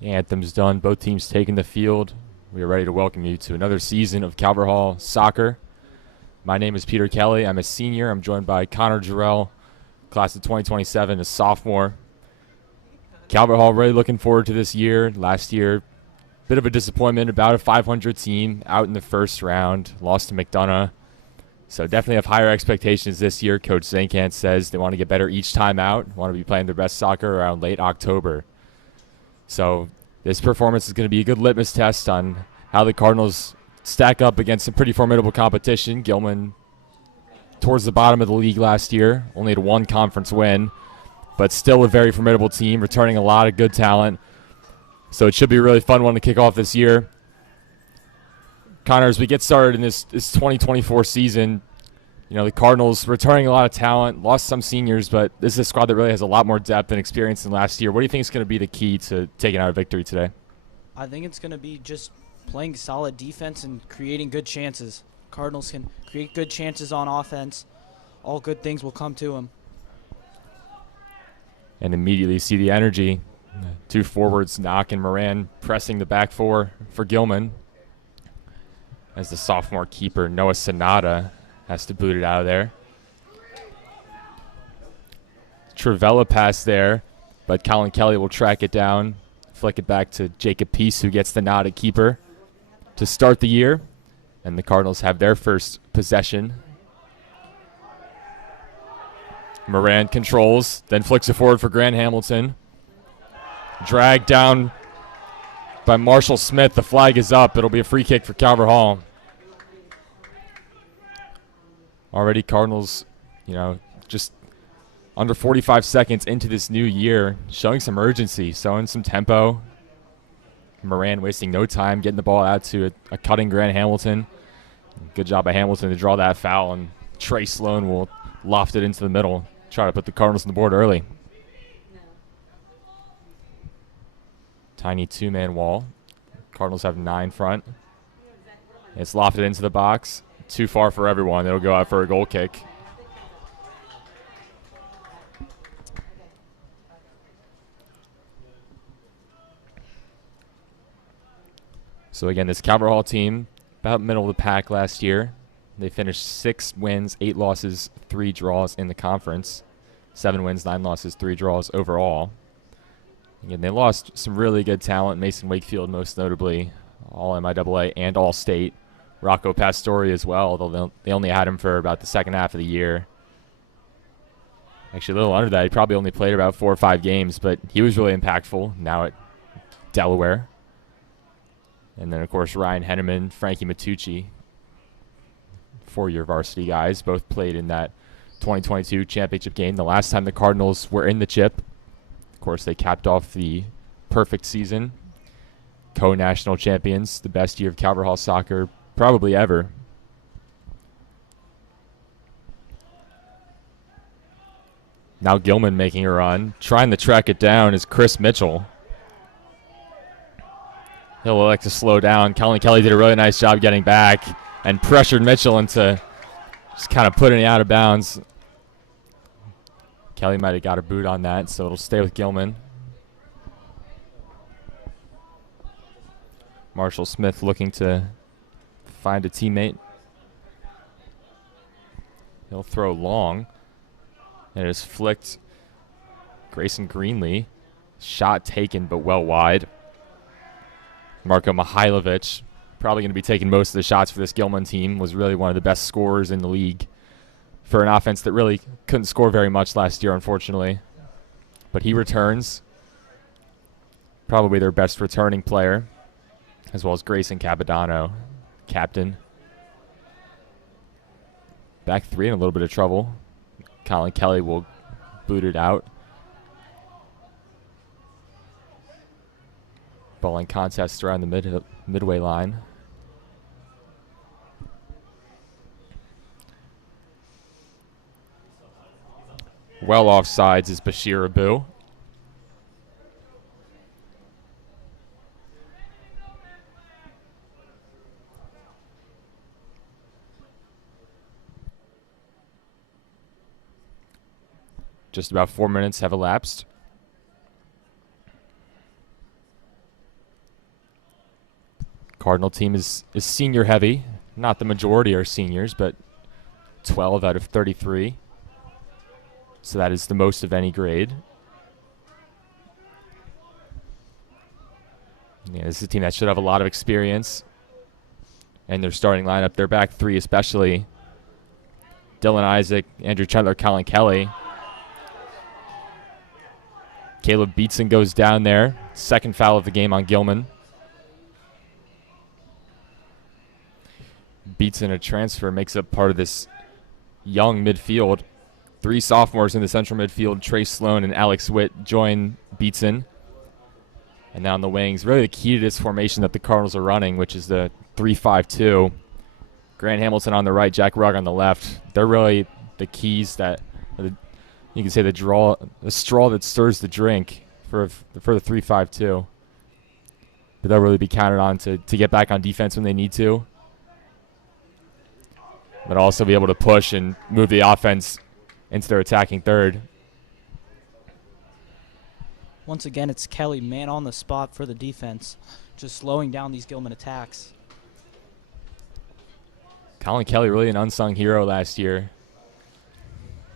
The anthem's done. Both teams taking the field. We are ready to welcome you to another season of Calvert Hall Soccer. My name is Peter Kelly. I'm a senior. I'm joined by Connor Jarrell, class of 2027, a sophomore. Calvert Hall really looking forward to this year. Last year, bit of a disappointment, about a 500 team out in the first round, lost to McDonough. So definitely have higher expectations this year. Coach Zankamp says they want to get better each time out, want to be playing their best soccer around late October. So this performance is going to be a good litmus test on how the Cardinals stack up against some pretty formidable competition. Gilman towards the bottom of the league last year, only had one conference win, but still a very formidable team, returning a lot of good talent. So it should be a really fun one to kick off this year. Connor, as we get started in this 2024 season, you know, the Cardinals returning a lot of talent, lost some seniors, but this is a squad that really has a lot more depth and experience than last year. What do you think is going to be the key to taking out a victory today? I think it's going to be just playing solid defense and creating good chances. Cardinals can create good chances on offense. All good things will come to them. And immediately see the energy. Two forwards, Knock and Moran, pressing the back four for Gilman. As the sophomore keeper, Noah Sonata, has to boot it out of there. Trivella pass there, but Colin Kelly will track it down, flick it back to Jacob Peace, who gets the nod at keeper to start the year. And the Cardinals have their first possession. Moran controls, then flicks it forward for Grant Hamilton. Dragged down by Marshall Smith. The flag is up. It'll be a free kick for Calvert Hall. Already Cardinals, you know, just under 45 seconds into this new year, showing some urgency, showing some tempo. Moran wasting no time, getting the ball out to a cutting Grant Hamilton. Good job by Hamilton to draw that foul, and Trey Sloan will loft it into the middle, try to put the Cardinals on the board early. Tiny two-man wall. Cardinals have 9 front. It's lofted into the box. Too far for everyone. It'll go out for a goal kick. So again, this Calvert Hall team, about middle of the pack last year. They finished 6 wins, 8 losses, 3 draws in the conference. 7 wins, 9 losses, 3 draws overall. Again, they lost some really good talent. Mason Wakefield, most notably, all MIAA and all state. Rocco Pastore as well, though they only had him for about the second half of the year. Actually, a little under that. He probably only played about 4 or 5 games, but he was really impactful now at Delaware. And then, of course, Ryan Henneman, Frankie Matucci, 4-year varsity guys, both played in that 2022 championship game. The last time the Cardinals were in the chip, of course, they capped off the perfect season. Co-national champions, the best year of Calvert Hall soccer probably ever. Now Gilman making a run. Trying to track it down is Chris Mitchell. He'll elect to slow down. Colin Kelly did a really nice job getting back and pressured Mitchell into just kind of putting it out of bounds. Kelly might have got a boot on that, so it'll stay with Gilman. Marshall Smith looking to find a teammate. He'll throw long. And it is flicked. Grayson Greenlee. Shot taken, but well wide. Marko Mihailovic, probably going to be taking most of the shots for this Gilman team, was really one of the best scorers in the league for an offense that really couldn't score very much last year, unfortunately. But he returns. Probably their best returning player, as well as Grayson Capodanno, captain. Back 3 in a little bit of trouble. Colin Kelly will boot it out. Ball in contest around the midway line. Well offsides is Bashir Abu. Just about 4 minutes have elapsed. Cardinal team is senior heavy. Not the majority are seniors, but 12 out of 33. So that is the most of any grade. Yeah, this is a team that should have a lot of experience. And their starting lineup, their back three especially, Dylan Isaac, Andrew Chandler, Colin Kelly. Caleb Beatson goes down there. Second foul of the game on Gilman. Beatson, a transfer, makes up part of this young midfield. 3 sophomores in the central midfield, Trey Sloan and Alex Witt, join Beatson. And now on the wings, really the key to this formation that the Cardinals are running, which is the 3-5-2. Grant Hamilton on the right, Jack Rugg on the left. They're really the keys that, you can say the straw that stirs the drink for the 3-5-2. But they'll really be counted on to get back on defense when they need to. But also be able to push and move the offense into their attacking third. Once again, it's Kelly, man on the spot for the defense, just slowing down these Gilman attacks. Colin Kelly, really an unsung hero last year.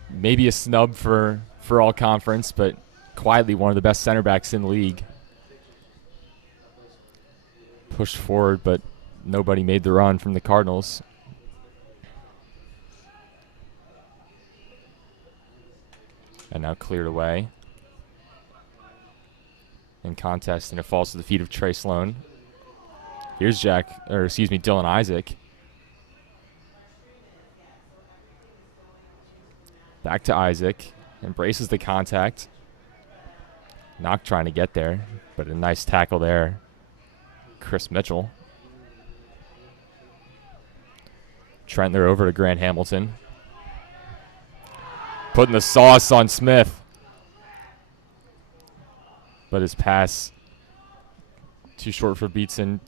Maybe a snub for all conference, but quietly one of the best center backs in the league. Pushed forward, but nobody made the run from the Cardinals. And now cleared away. In contest, and it falls to the feet of Trey Sloan. Here's Dylan Isaac. Back to Isaac. Embraces the contact. Knock trying to get there, but a nice tackle there. Chris Mitchell. Trentler over to Grant Hamilton. Putting the sauce on Smith. But his pass too short for Beatson.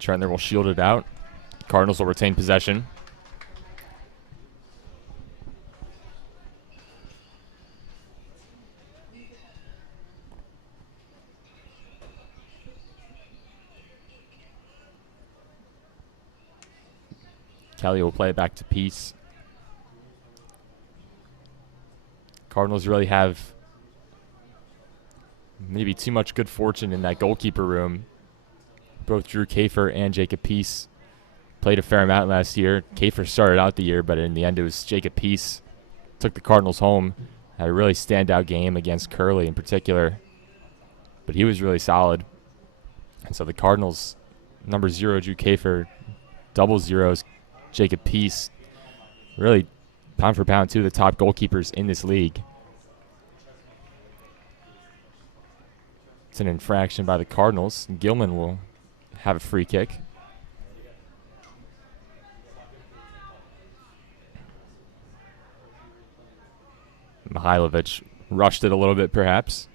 Trentler will shield it out. Cardinals will retain possession. Kelly will play it back to Peace. Cardinals really have maybe too much good fortune in that goalkeeper room. Both Drew Kafer and Jacob Peace played a fair amount last year. Kafer started out the year, but in the end it was Jacob Peace. Took the Cardinals home. Had a really standout game against Curley in particular. But he was really solid. And so the Cardinals, number 0, Drew Kafer, double zeros, Jacob Peace. Really, pound for pound, 2 of the top goalkeepers in this league. It's an infraction by the Cardinals. Gilman will have a free kick. Mihailovic rushed it a little bit, perhaps.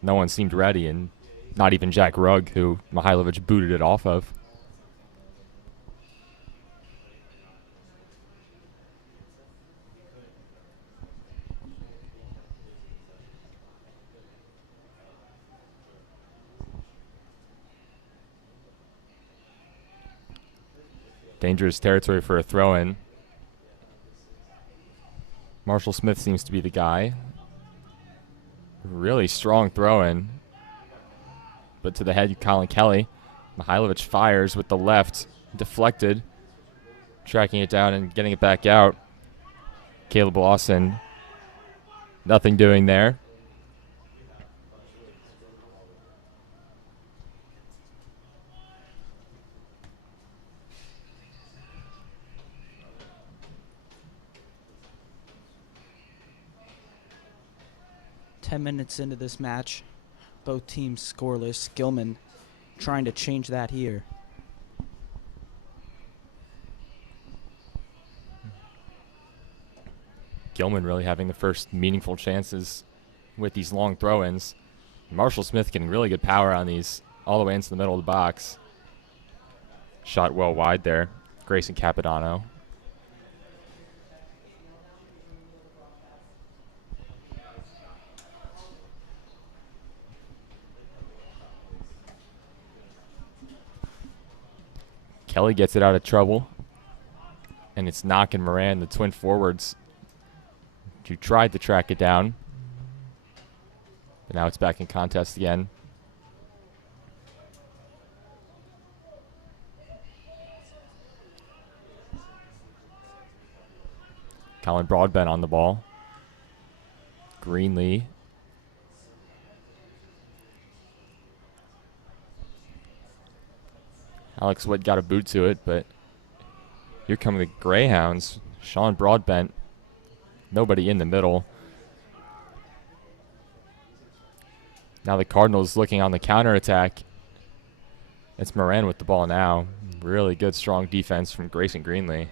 No one seemed ready, and not even Jack Rugg, who Mihailovic booted it off of. Dangerous territory for a throw-in. Marshall Smith seems to be the guy. Really strong throw-in. But to the head, Colin Kelly. Mihailovic fires with the left. Deflected. Tracking it down and getting it back out. Caleb Lawson. Nothing doing there. Minutes into this match, both teams scoreless. Gilman trying to change that here. Gilman really having the first meaningful chances with these long throw-ins. Marshall Smith getting really good power on these all the way into the middle of the box. Shot well wide there. Grayson Capodanno. Kelly gets it out of trouble. And it's Knock and Moran, the twin forwards, who tried to track it down. But now it's back in contest again. Colin Broadbent on the ball. Greenlee. Alex Witt got a boot to it, but here come the Greyhounds. Sean Broadbent. Nobody in the middle. Now the Cardinals looking on the counterattack. It's Moran with the ball now. Really good, strong defense from Grayson Greenlee.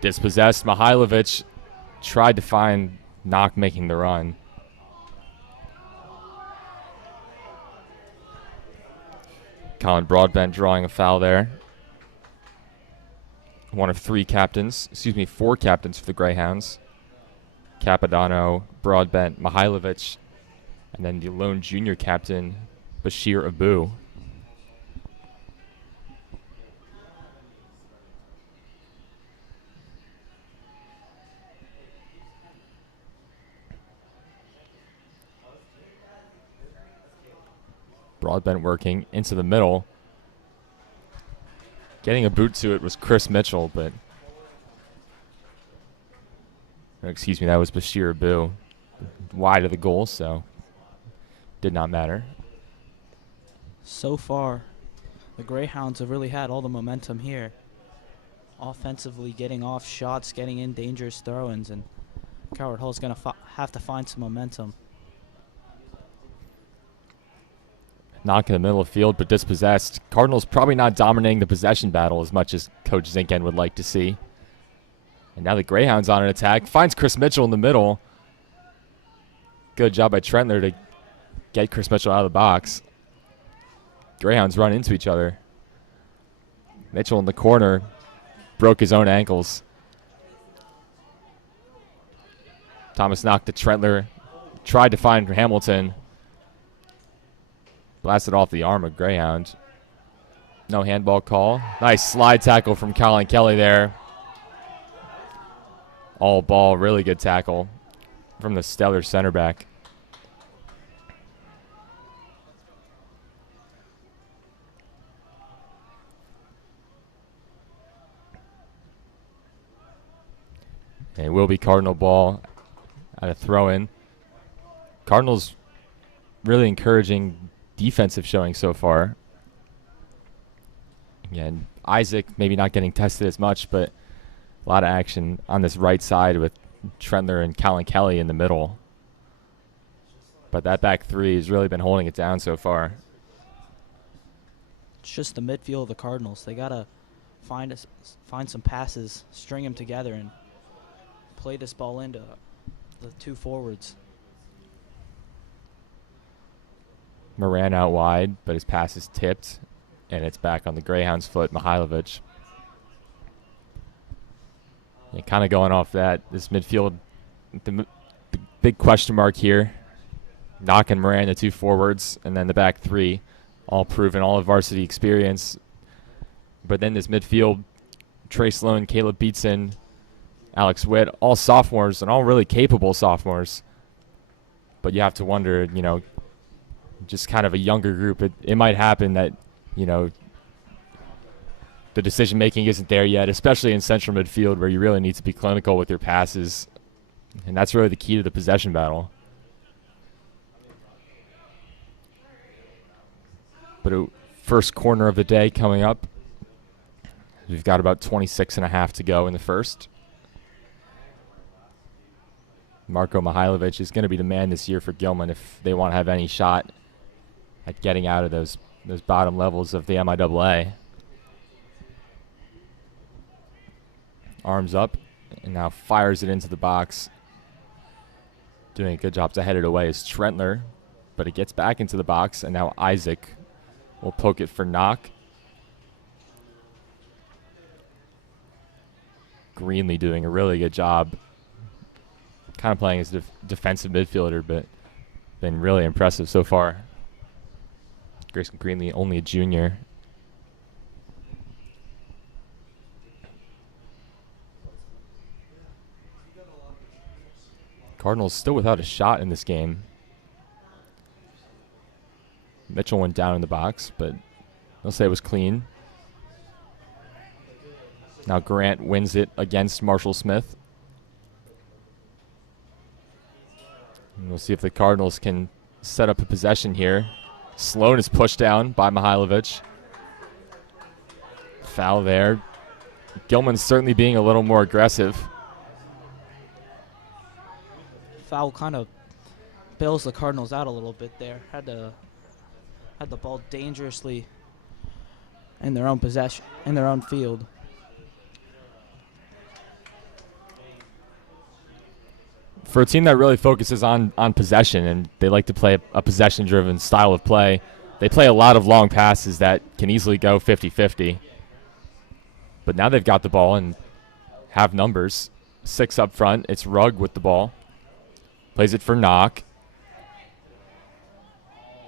Dispossessed. Mihailovic tried to find Knock making the run. Colin Broadbent drawing a foul there. One of four captains for the Greyhounds. Capodanno, Broadbent, Mihailovic, and then the lone junior captain, Bashir Abu. Broadbent working into the middle. Getting a boot to it was Chris Mitchell, but that was Bashir Abu. Wide of the goal, so did not matter. So far, the Greyhounds have really had all the momentum here. Offensively, getting off shots, getting in dangerous throw-ins, and Coward Hall's going to have to find some momentum. Knock in the middle of the field, but dispossessed. Cardinals probably not dominating the possession battle as much as Coach Zinken would like to see. And now the Greyhounds on an attack. Finds Chris Mitchell in the middle. Good job by Trentler to get Chris Mitchell out of the box. Greyhounds run into each other. Mitchell in the corner broke his own ankles. Thomas Knock to Trentler. Tried to find Hamilton. Blasted off the arm of Greyhound. No handball call. Nice slide tackle from Colin Kelly there. All ball, really good tackle from the stellar center back. And it will be Cardinal ball at a throw-in. Cardinals really encouraging defensive showing so far. Again, Isaac maybe not getting tested as much, but a lot of action on this right side with Trentler and Colin Kelly in the middle. But that back three has really been holding it down so far. It's just the midfield of the Cardinals. They got to find some passes, string them together, and play this ball into the two forwards. Moran out wide, but his pass is tipped, and it's back on the Greyhounds' foot, Mihailovic. Yeah, kind of going off that, this midfield, the big question mark here. Knock and Moran, the two forwards, and then the back three, all proven, all of varsity experience. But then this midfield, Trey Sloan, Caleb Beatson, Alex Witt, all sophomores and all really capable sophomores. But you have to wonder, just kind of a younger group. It might happen that, the decision-making isn't there yet, especially in central midfield where you really need to be clinical with your passes. And that's really the key to the possession battle. But first corner of the day coming up. We've got about 26 and a half to go in the first. Marko Mihailovic is going to be the man this year for Gilman if they want to have any shot at getting out of those bottom levels of the MIAA. Arms up, and now fires it into the box. Doing a good job to head it away is Trentler, but it gets back into the box, and now Isaac will poke it for Knock. Greenlee doing a really good job. Kind of playing as a defensive midfielder, but been really impressive so far. Grayson Greenlee, only a junior. Cardinals still without a shot in this game. Mitchell went down in the box, but they'll say it was clean. Now Grant wins it against Marshall Smith. And we'll see if the Cardinals can set up a possession here. Sloan is pushed down by Mihailovic. Foul there. Gilman's certainly being a little more aggressive. Foul kind of bails the Cardinals out a little bit there. Had the ball dangerously in their own possession, in their own field. For a team that really focuses on possession, and they like to play a possession-driven style of play, they play a lot of long passes that can easily go 50-50. But now they've got the ball and have numbers. 6 up front. It's Rugg with the ball. Plays it for Knock.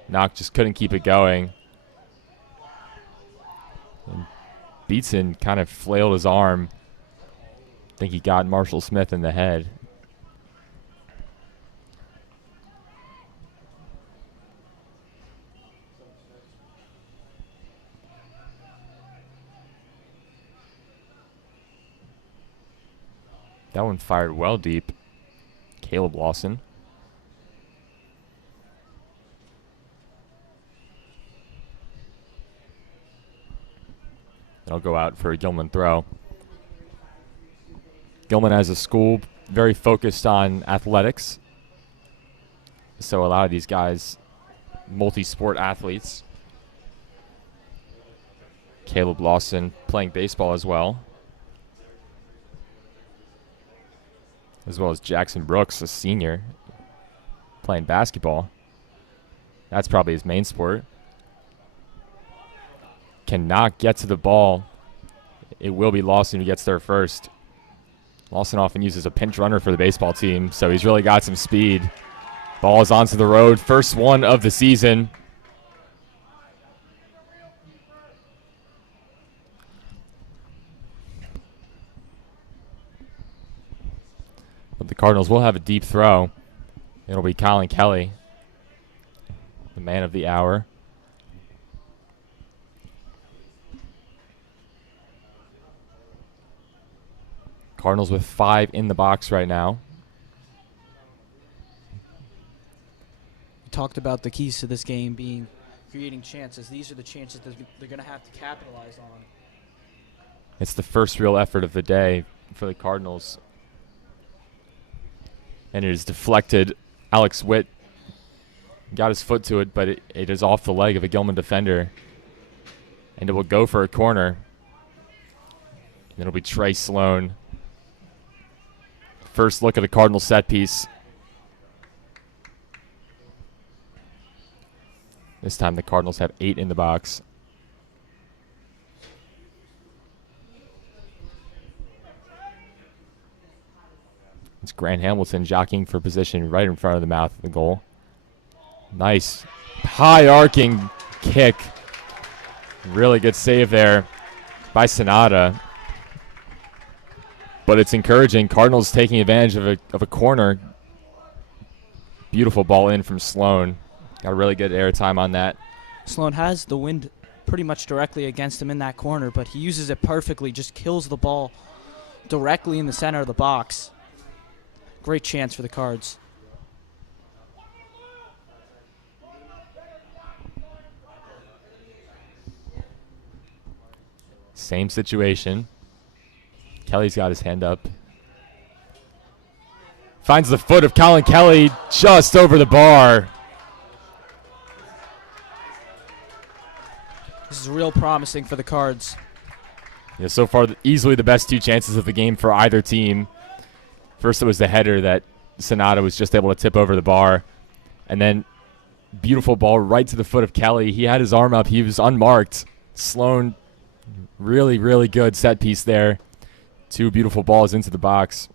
Knock just couldn't keep it going. And Beatson kind of flailed his arm. I think he got Marshall Smith in the head. That one fired well deep. Caleb Lawson. It'll go out for a Gilman throw. Gilman as a school very focused on athletics. So a lot of these guys, multi-sport athletes. Caleb Lawson playing baseball as well. As well as Jackson Brooks, a senior, playing basketball. That's probably his main sport. Cannot get to the ball. It will be Lawson who gets there first. Lawson often uses a pinch runner for the baseball team, so he's really got some speed. Ball is onto the road. First one of the season. But the Cardinals will have a deep throw. It'll be Colin Kelly, the man of the hour. Cardinals with 5 in the box right now. We talked about the keys to this game being creating chances. These are the chances that they're going to have to capitalize on. It's the first real effort of the day for the Cardinals. And it is deflected. Alex Witt got his foot to it, but it is off the leg of a Gilman defender. And it will go for a corner. And it'll be Trey Sloan. First look at the Cardinal set piece. This time the Cardinals have 8 in the box. It's Grant Hamilton jockeying for position right in front of the mouth of the goal. Nice high arcing kick. Really good save there by Sonata. But it's encouraging. Cardinals taking advantage of a corner. Beautiful ball in from Sloan. Got a really good airtime on that. Sloan has the wind pretty much directly against him in that corner, but he uses it perfectly, just kills the ball directly in the center of the box. Great chance for the Cards. Same situation. Kelly's got his hand up. Finds the foot of Colin Kelly just over the bar. This is real promising for the Cards. Yeah, so far, easily the best 2 chances of the game for either team. First, it was the header that Sonata was just able to tip over the bar. And then, beautiful ball right to the foot of Kelly. He had his arm up. He was unmarked. Sloan, really, really good set piece there. Two beautiful balls into the box.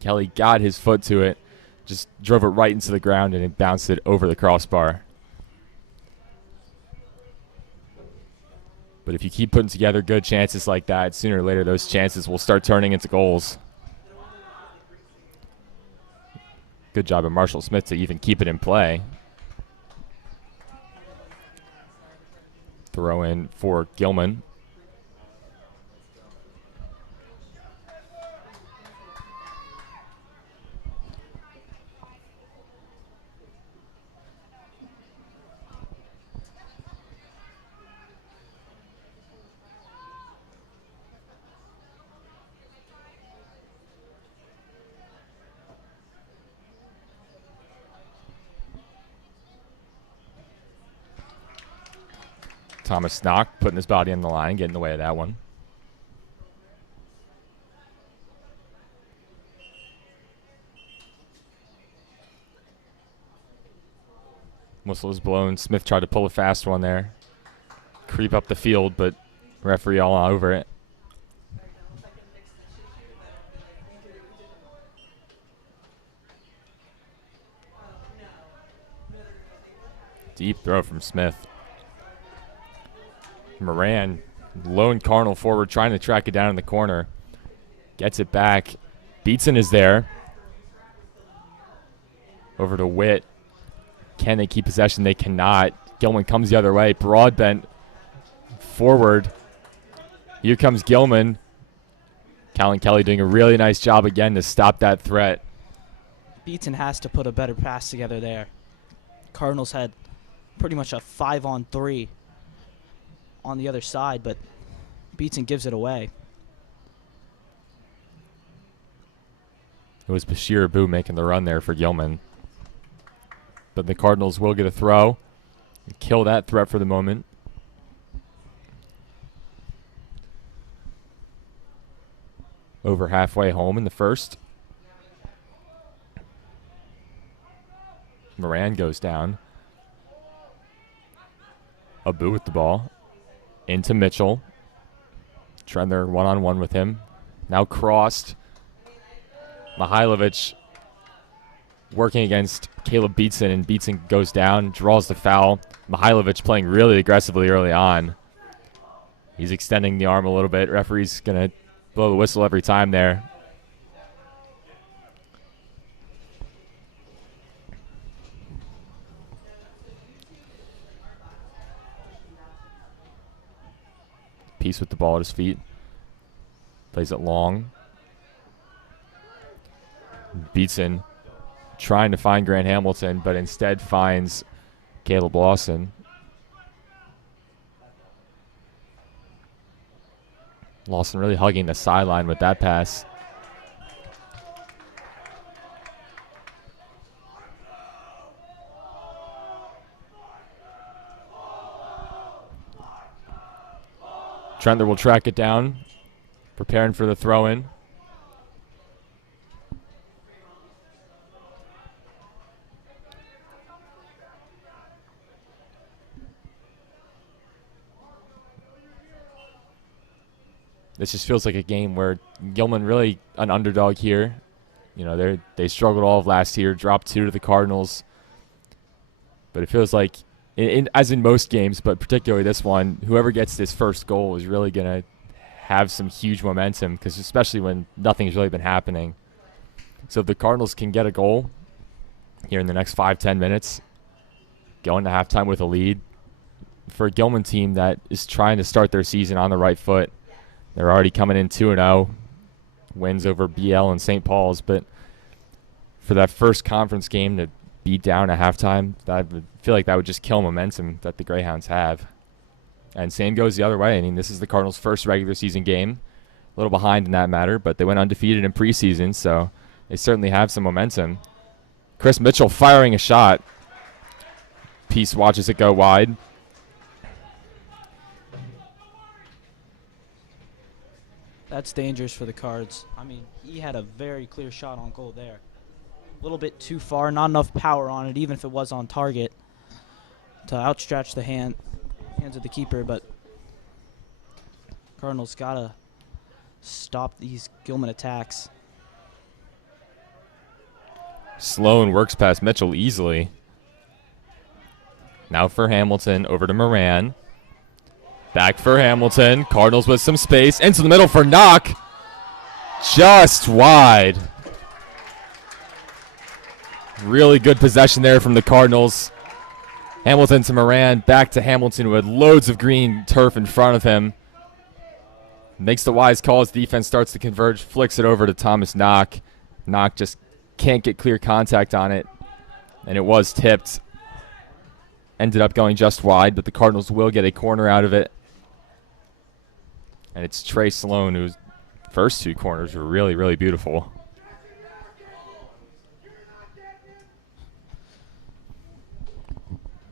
Kelly got his foot to it, just drove it right into the ground, and it bounced it over the crossbar. But if you keep putting together good chances like that, sooner or later those chances will start turning into goals. Good job of Marshall Smith to even keep it in play. Throw in for Gilman. Thomas Knock putting his body on the line, getting in the way of that one. Whistle is blown. Smith tried to pull a fast one there. Creep up the field, but referee all over it. Deep throw from Smith. Moran, lone Cardinal forward, trying to track it down in the corner. Gets it back. Beatson is there. Over to Witt. Can they keep possession? They cannot. Gilman comes the other way. Broadbent forward. Here comes Gilman. Callan Kelly doing a really nice job again to stop that threat. Beatson has to put a better pass together there. Cardinals had pretty much a 5-on-3 on the other side, but Beatson gives it away. It was Bashir Abu making the run there for Gilman. But the Cardinals will get a throw and kill that threat for the moment. Over halfway home in the first. Moran goes down. Abu with the ball. Into Mitchell. Trendler one-on-one with him. Now crossed. Mihailovic working against Caleb Beatson, and Beatson goes down, draws the foul. Mihailovic playing really aggressively early on. He's extending the arm a little bit. Referee's going to blow the whistle every time there. Peace with the ball at his feet. Plays it long. Beatson trying to find Grant Hamilton, but instead finds Caleb Lawson. Lawson really hugging the sideline with that pass. Trendler will track it down, preparing for the throw-in. This just feels like a game where Gilman really an underdog here. You know, they struggled all of last year, dropped 2 to the Cardinals. But it feels like, as in most games, but particularly this one, whoever gets this first goal is really going to have some huge momentum, because especially when nothing's really been happening. So if the Cardinals can get a goal here in the next 5-10 minutes, go into halftime with a lead, for a Gilman team that is trying to start their season on the right foot, they're already coming in 2-0, wins over BL and St. Paul's. But for that first conference game to be down at halftime, I feel like that would just kill momentum that the Greyhounds have. And same goes the other way. I mean, this is the Cardinals' first regular season game. A little behind in that matter, but they went undefeated in preseason, so they certainly have some momentum. Chris Mitchell firing a shot. Peace watches it go wide. That's dangerous for the Cards. I mean, he had a very clear shot on goal there. A little bit too far, not enough power on it, even if it was on target, to outstretch the hands of the keeper. But Cardinals got to stop these Gilman attacks. Sloan works past Mitchell easily. Now for Hamilton, over to Moran. Back for Hamilton. Cardinals with some space. Into the middle for Knock. Just wide. Really good possession there from the Cardinals. Hamilton to Moran. Back to Hamilton with loads of green turf in front of him. Makes the wise call as defense starts to converge. Flicks it over to Thomas Knock. Knock just can't get clear contact on it. And it was tipped. Ended up going just wide, but the Cardinals will get a corner out of it. And it's Trey Sloan, whose first two corners were really, really beautiful.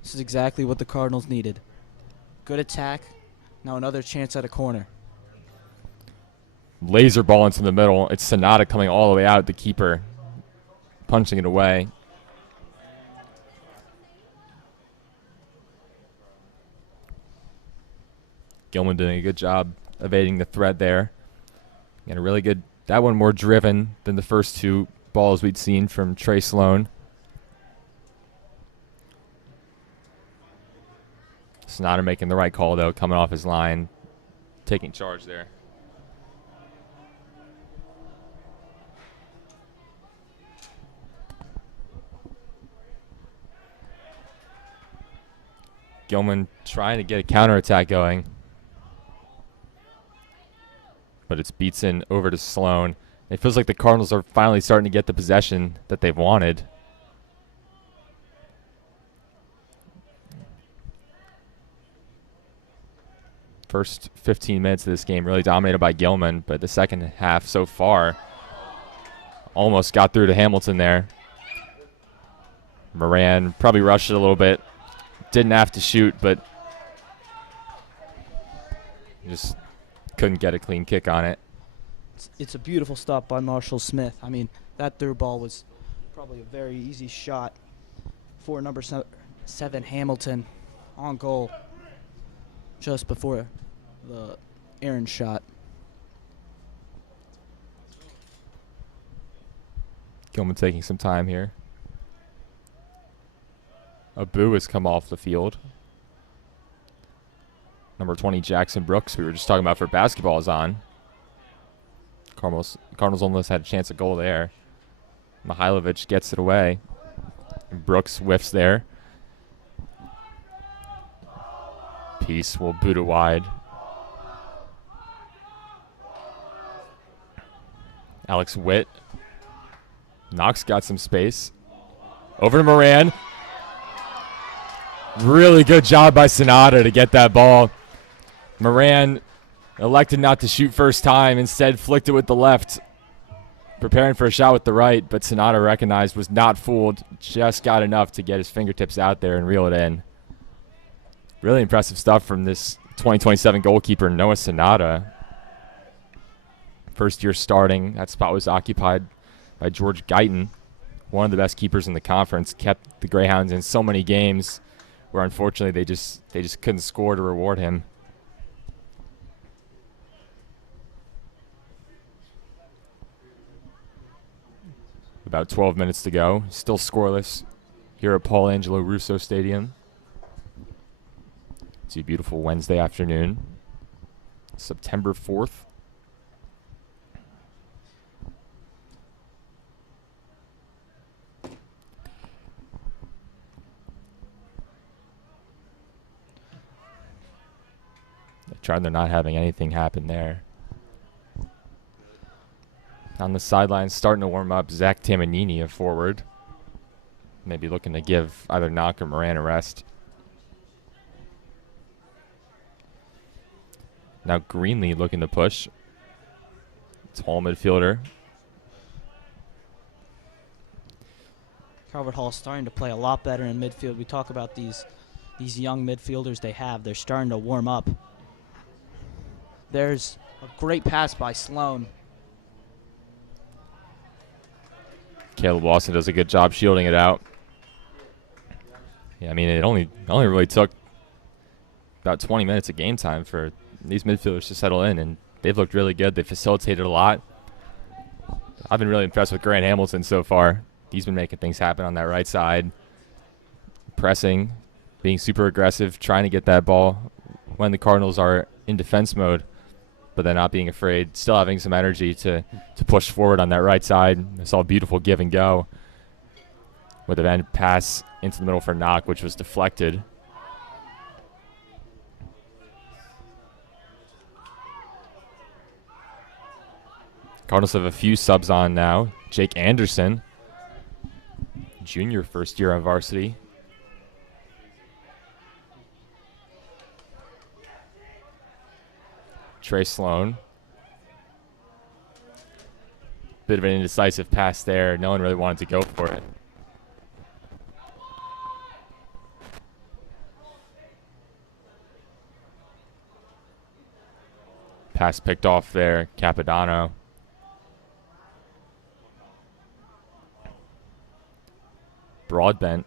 This is exactly what the Cardinals needed. Good attack. Now another chance at a corner. Laser ball into the middle. It's Sonata coming all the way out. The keeper punching it away. Gilman doing a good job evading the threat there. And a really good, that one more driven than the first two balls we'd seen from Trey Sloan. Sonata making the right call, though, coming off his line, taking charge there. Gilman trying to get a counterattack going. But it's Beatson over to Sloan. It feels like the Cardinals are finally starting to get the possession that they've wanted. First 15 minutes of this game really dominated by Gilman, but the second half so far almost got through to Hamilton there. Moran probably rushed it a little bit. Didn't have to shoot, but just couldn't get a clean kick on it. It's a beautiful stop by Marshall Smith. I mean, that through ball was probably a very easy shot for number 7 Hamilton on goal just before the Aaron shot. Gilman taking some time here. Abu has come off the field. Number 20, Jackson Brooks, we were just talking about for basketball, is on. Cardinals almost had a chance at goal there. Mihailovic gets it away. Brooks whiffs there. Peace will boot it wide. Alex Witt. Knox got some space. Over to Moran. Really good job by Sonata to get that ball. Moran elected not to shoot first time, instead flicked it with the left, preparing for a shot with the right, but Sonata recognized, was not fooled, just got enough to get his fingertips out there and reel it in. Really impressive stuff from this 2027 goalkeeper, Noah Sonata. First year starting, that spot was occupied by George Guyton, one of the best keepers in the conference, kept the Greyhounds in so many games where unfortunately they just couldn't score to reward him. About 12 minutes to go. Still scoreless here at Paul Angelo Russo Stadium. It's a beautiful Wednesday afternoon, September 4th. They're not having anything happen there. On the sidelines, starting to warm up, Zach Tamanini, a forward. Maybe looking to give either Knock or Moran a rest. Now Greenlee looking to push. Tall midfielder. Calvert Hall starting to play a lot better in midfield. We talk about these young midfielders they have. They're starting to warm up. There's a great pass by Sloan. Caleb Lawson does a good job shielding it out. Yeah, I mean, it only really took about 20 minutes of game time for these midfielders to settle in, and they've looked really good. They facilitated a lot. I've been really impressed with Grant Hamilton so far. He's been making things happen on that right side. Pressing, being super aggressive, trying to get that ball when the Cardinals are in defense mode, but then not being afraid, still having some energy to push forward on that right side. I saw a beautiful give and go with a then pass into the middle for Knock, which was deflected. Cardinals have a few subs on now. Jake Anderson, junior, first year on varsity. Trey Sloan. Bit of an indecisive pass there. No one really wanted to go for it. Pass picked off there. Capodanno. Broadbent.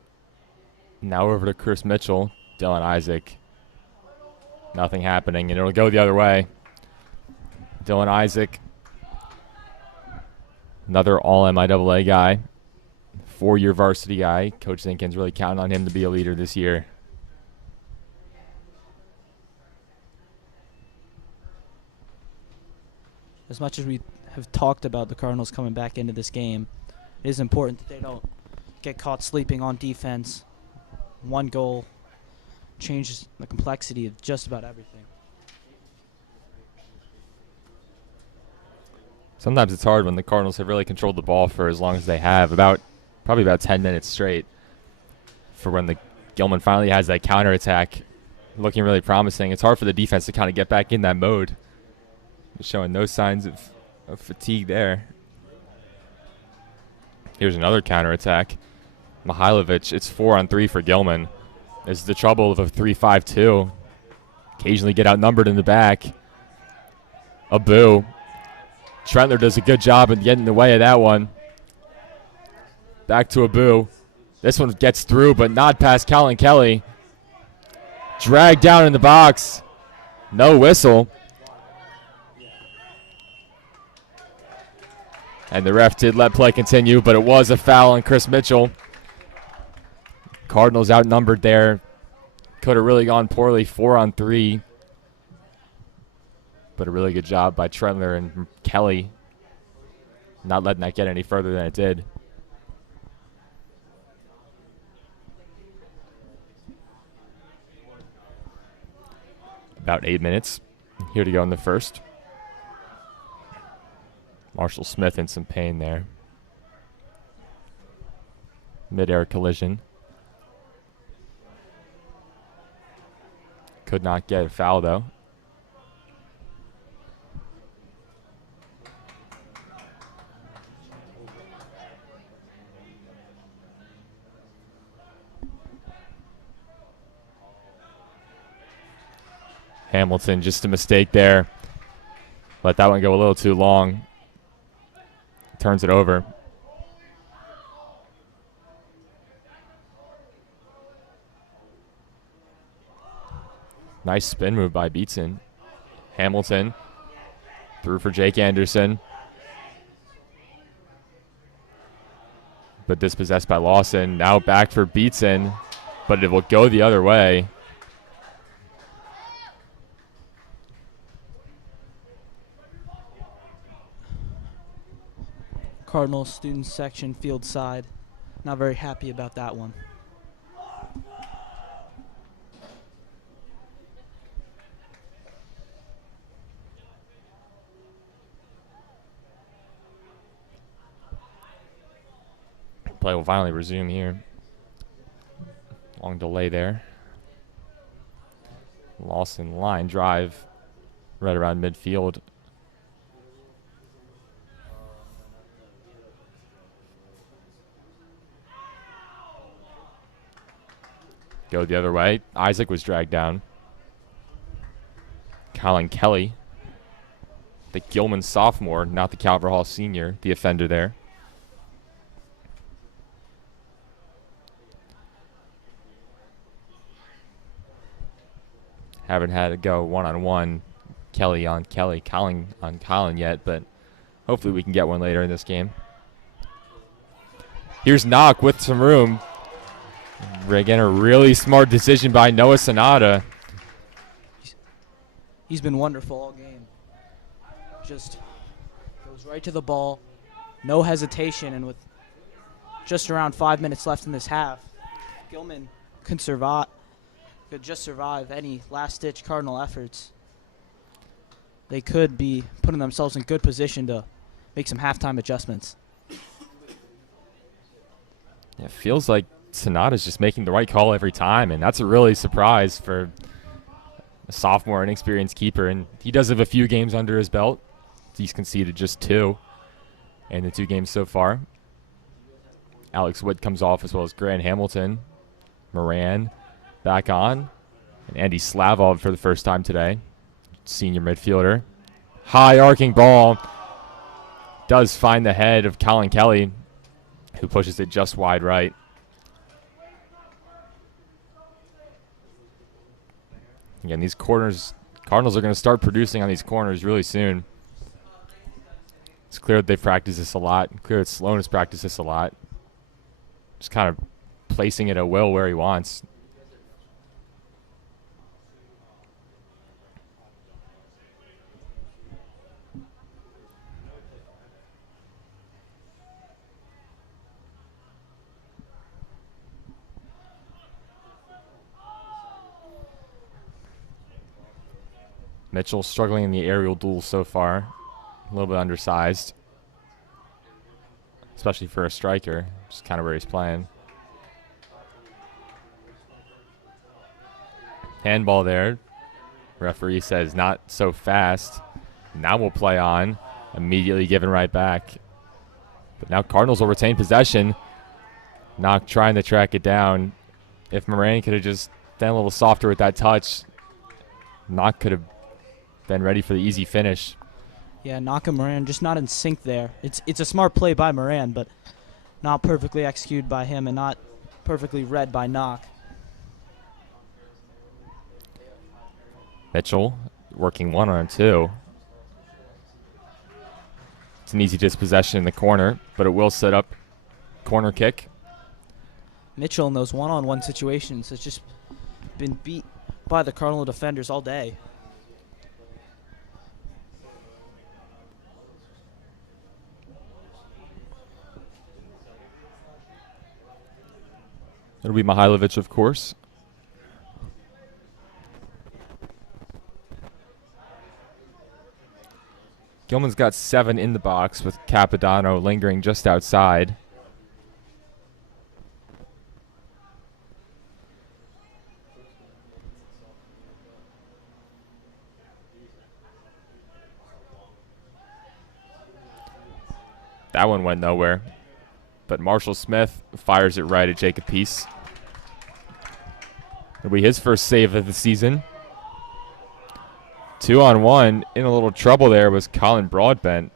Now over to Chris Mitchell. Dylan Isaac. Nothing happening, and it'll go the other way. Dylan Isaac. Another all-MIAA guy. 4-year varsity guy. Coach Zinkin's really counting on him to be a leader this year. As much as we have talked about the Cardinals coming back into this game, it is important that they don't get caught sleeping on defense. One goal changes the complexity of just about everything. Sometimes it's hard when the Cardinals have really controlled the ball for as long as they have, probably about 10 minutes straight, for when the Gilman finally has that counterattack looking really promising. It's hard for the defense to kind of get back in that mode. Showing no signs of fatigue there. Here's another counterattack. Mihailovic, it's 4-on-3 for Gilman. This is the trouble of a 3-5-2. Occasionally get outnumbered in the back. Abu. Trentler does a good job in getting in the way of that one. Back to Abu. This one gets through, but not past Colin Kelly. Dragged down in the box. No whistle. And the ref did let play continue, but it was a foul on Chris Mitchell. Cardinals outnumbered there. Could have really gone poorly, 4-on-3. But a really good job by Trentler and Kelly not letting that get any further than it did. About 8 minutes here to go in the first. Marshall Smith in some pain there. Mid-air collision. Could not get a foul, though. Hamilton, just a mistake there. Let that one go a little too long. Turns it over. Nice spin move by Beatson. Hamilton through for Jake Anderson. But dispossessed by Lawson. Now back for Beatson, but it will go the other way. Cardinals student section field side. Not very happy about that one. Play will finally resume here. Long delay there. Lawson line drive right around midfield. Go the other way. Isaac was dragged down. Colin Kelly, the Gilman sophomore, not the Calvert Hall senior, the offender there. Haven't had it go one-on-one. Kelly on Kelly, Colin on Colin yet, but hopefully we can get one later in this game. Here's Knock with some room. Again, a really smart decision by Noah Sonata. He's been wonderful all game. Just goes right to the ball. No hesitation, and with just around 5 minutes left in this half, Gilman could just survive any last-ditch Cardinal efforts. They could be putting themselves in good position to make some halftime adjustments. Yeah, it feels like Sonata's just making the right call every time, and that's a really surprise for a sophomore, inexperienced keeper. And he does have a few games under his belt. He's conceded just 2 in the 2 games so far. Alex Wood comes off, as well as Grant Hamilton. Moran back on. And Andy Slavov for the first time today, senior midfielder. High arcing ball. Does find the head of Colin Kelly, who pushes it just wide right. Again, these corners, Cardinals are going to start producing on these corners really soon. It's clear that they've practiced this a lot. Clear that Sloan has practiced this a lot. Just kind of placing it at will where he wants. Mitchell struggling in the aerial duel so far. A little bit undersized, especially for a striker. Just kind of where he's playing. Handball there. Referee says not so fast. Now we'll play on. Immediately given right back. But now Cardinals will retain possession. Knock trying to track it down. If Moran could have just been a little softer with that touch, Knock could have been ready for the easy finish. Yeah, Knock and Moran just not in sync there. It's a smart play by Moran, but not perfectly executed by him and not perfectly read by Knock. Mitchell working 1-on-2. It's an easy dispossession in the corner, but it will set up corner kick. Mitchell in those one-on-one situations has just been beat by the Cardinal defenders all day. It'll be Mihailovic, of course. Gilman's got 7 in the box with Capodanno lingering just outside. That one went nowhere. But Marshall Smith fires it right at Jacob Peace. It'll be his first save of the season. 2-on-1. In a little trouble there was Colin Broadbent.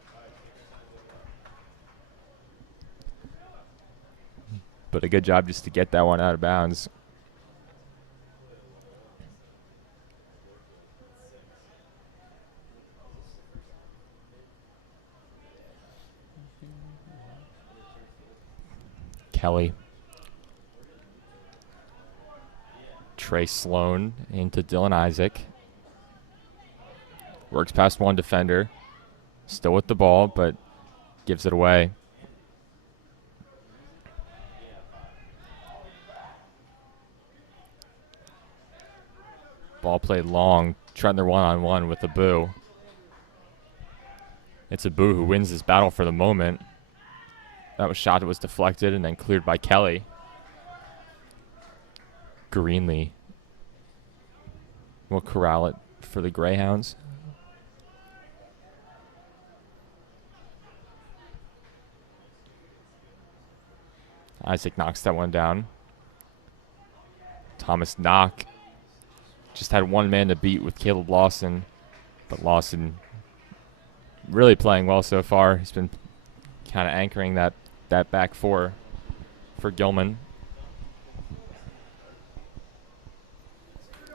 But a good job just to get that one out of bounds. Kelly. Trey Sloan into Dylan Isaac. Works past one defender. Still with the ball, but gives it away. Ball played long. Trying their one-on-one with Abu. It's Abu who wins this battle for the moment. That was shot that was deflected and then cleared by Kelly. Greenlee will corral it for the Greyhounds. Isaac knocks that one down. Thomas Knock just had one man to beat with Caleb Lawson, but Lawson really playing well so far. He's been kind of anchoring that back four for Gilman.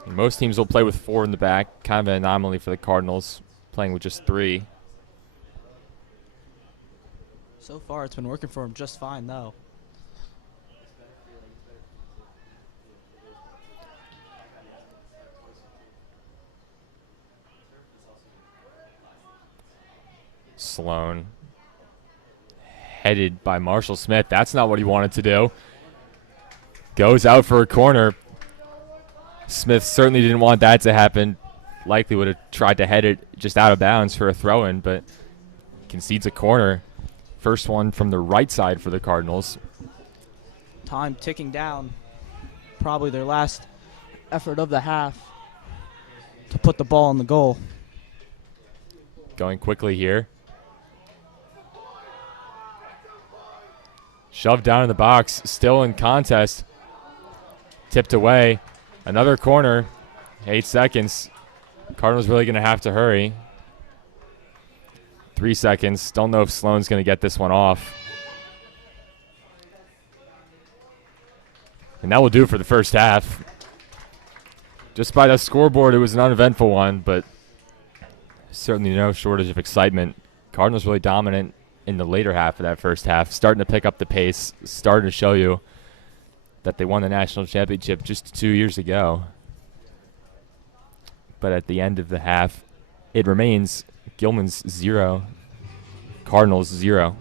Most teams will play with 4 in the back. Kind of an anomaly for the Cardinals, playing with just 3. So far, it's been working for him just fine, though. Sloan. Headed by Marshall Smith. That's not what he wanted to do. Goes out for a corner. Smith certainly didn't want that to happen. Likely would have tried to head it just out of bounds for a throw-in, but concedes a corner. First one from the right side for the Cardinals. Time ticking down. Probably their last effort of the half to put the ball in the goal. Going quickly here. Shoved down in the box. Still in contest. Tipped away. Another corner. 8 seconds. Cardinals really going to have to hurry. 3 seconds. Don't know if Sloan's going to get this one off. And that will do it for the first half. Just by the scoreboard, it was an uneventful one, but certainly no shortage of excitement. Cardinals really dominant in the later half of that first half, starting to pick up the pace, starting to show you that they won the national championship just 2 years ago. But at the end of the half, it remains Gilman's 0, Cardinals 0.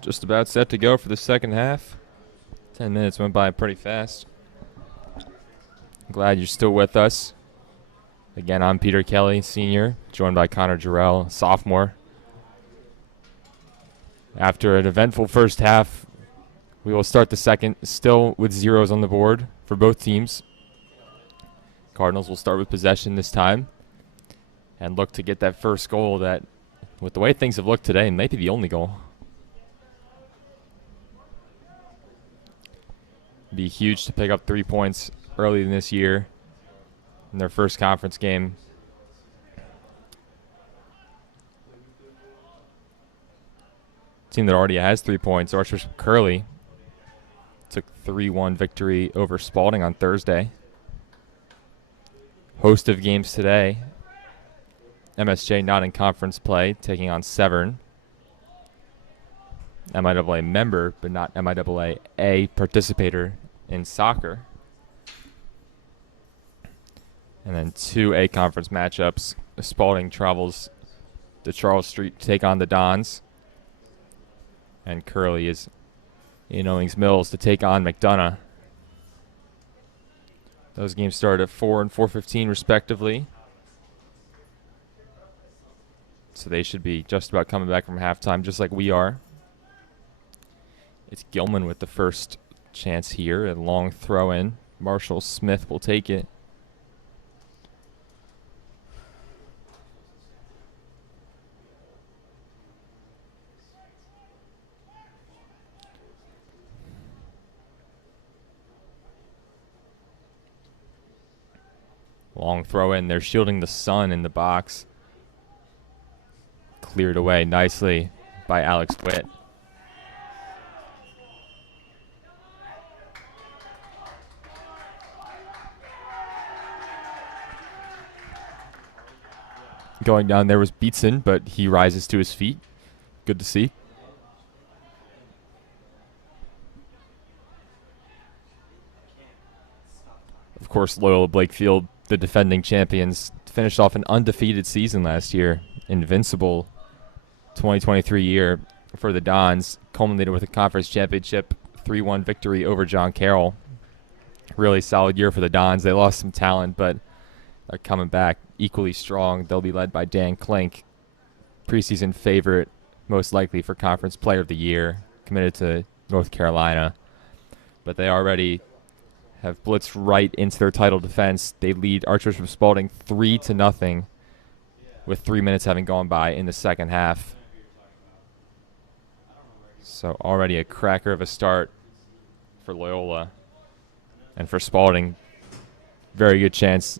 Just about set to go for the second half. 10 minutes went by pretty fast. Glad you're still with us. Again, I'm Peter Kelly, senior, joined by Connor Jarrell, sophomore. After an eventful first half, we will start the second, still with zeros on the board for both teams. Cardinals will start with possession this time and look to get that first goal that, with the way things have looked today, may be the only goal. Be huge to pick up 3 points early in this year in their first conference game. Team that already has 3 points, Archbishop Curley, took 3-1 victory over Spalding on Thursday. Host of games today, MSJ not in conference play, taking on Severn. MIAA member, but not MIAA A participator in soccer. And then 2 A conference matchups. Spalding travels to Charles Street to take on the Dons. And Curley is in Owings Mills to take on McDonough. Those games start at 4 and 4:15 respectively. So they should be just about coming back from halftime, just like we are. It's Gilman with the first chance here. A long throw in. Marshall Smith will take it. Long throw in. They're shielding the sun in the box. Cleared away nicely by Alex Witt. Going down there was Beatson, but he rises to his feet. Good to see. Of course, Loyola Blakefield, the defending champions, finished off an undefeated season last year. Invincible 2023 year for the Dons, culminated with a conference championship 3-1 victory over John Carroll. Really solid year for the Dons. They lost some talent, but are coming back equally strong. They'll be led by Dan Klink, preseason favorite, most likely for Conference Player of the Year, committed to North Carolina. But they already have blitzed right into their title defense. They lead Archbishop Spalding 3-0, with 3 minutes having gone by in the second half. So already a cracker of a start for Loyola. And for Spalding, very good chance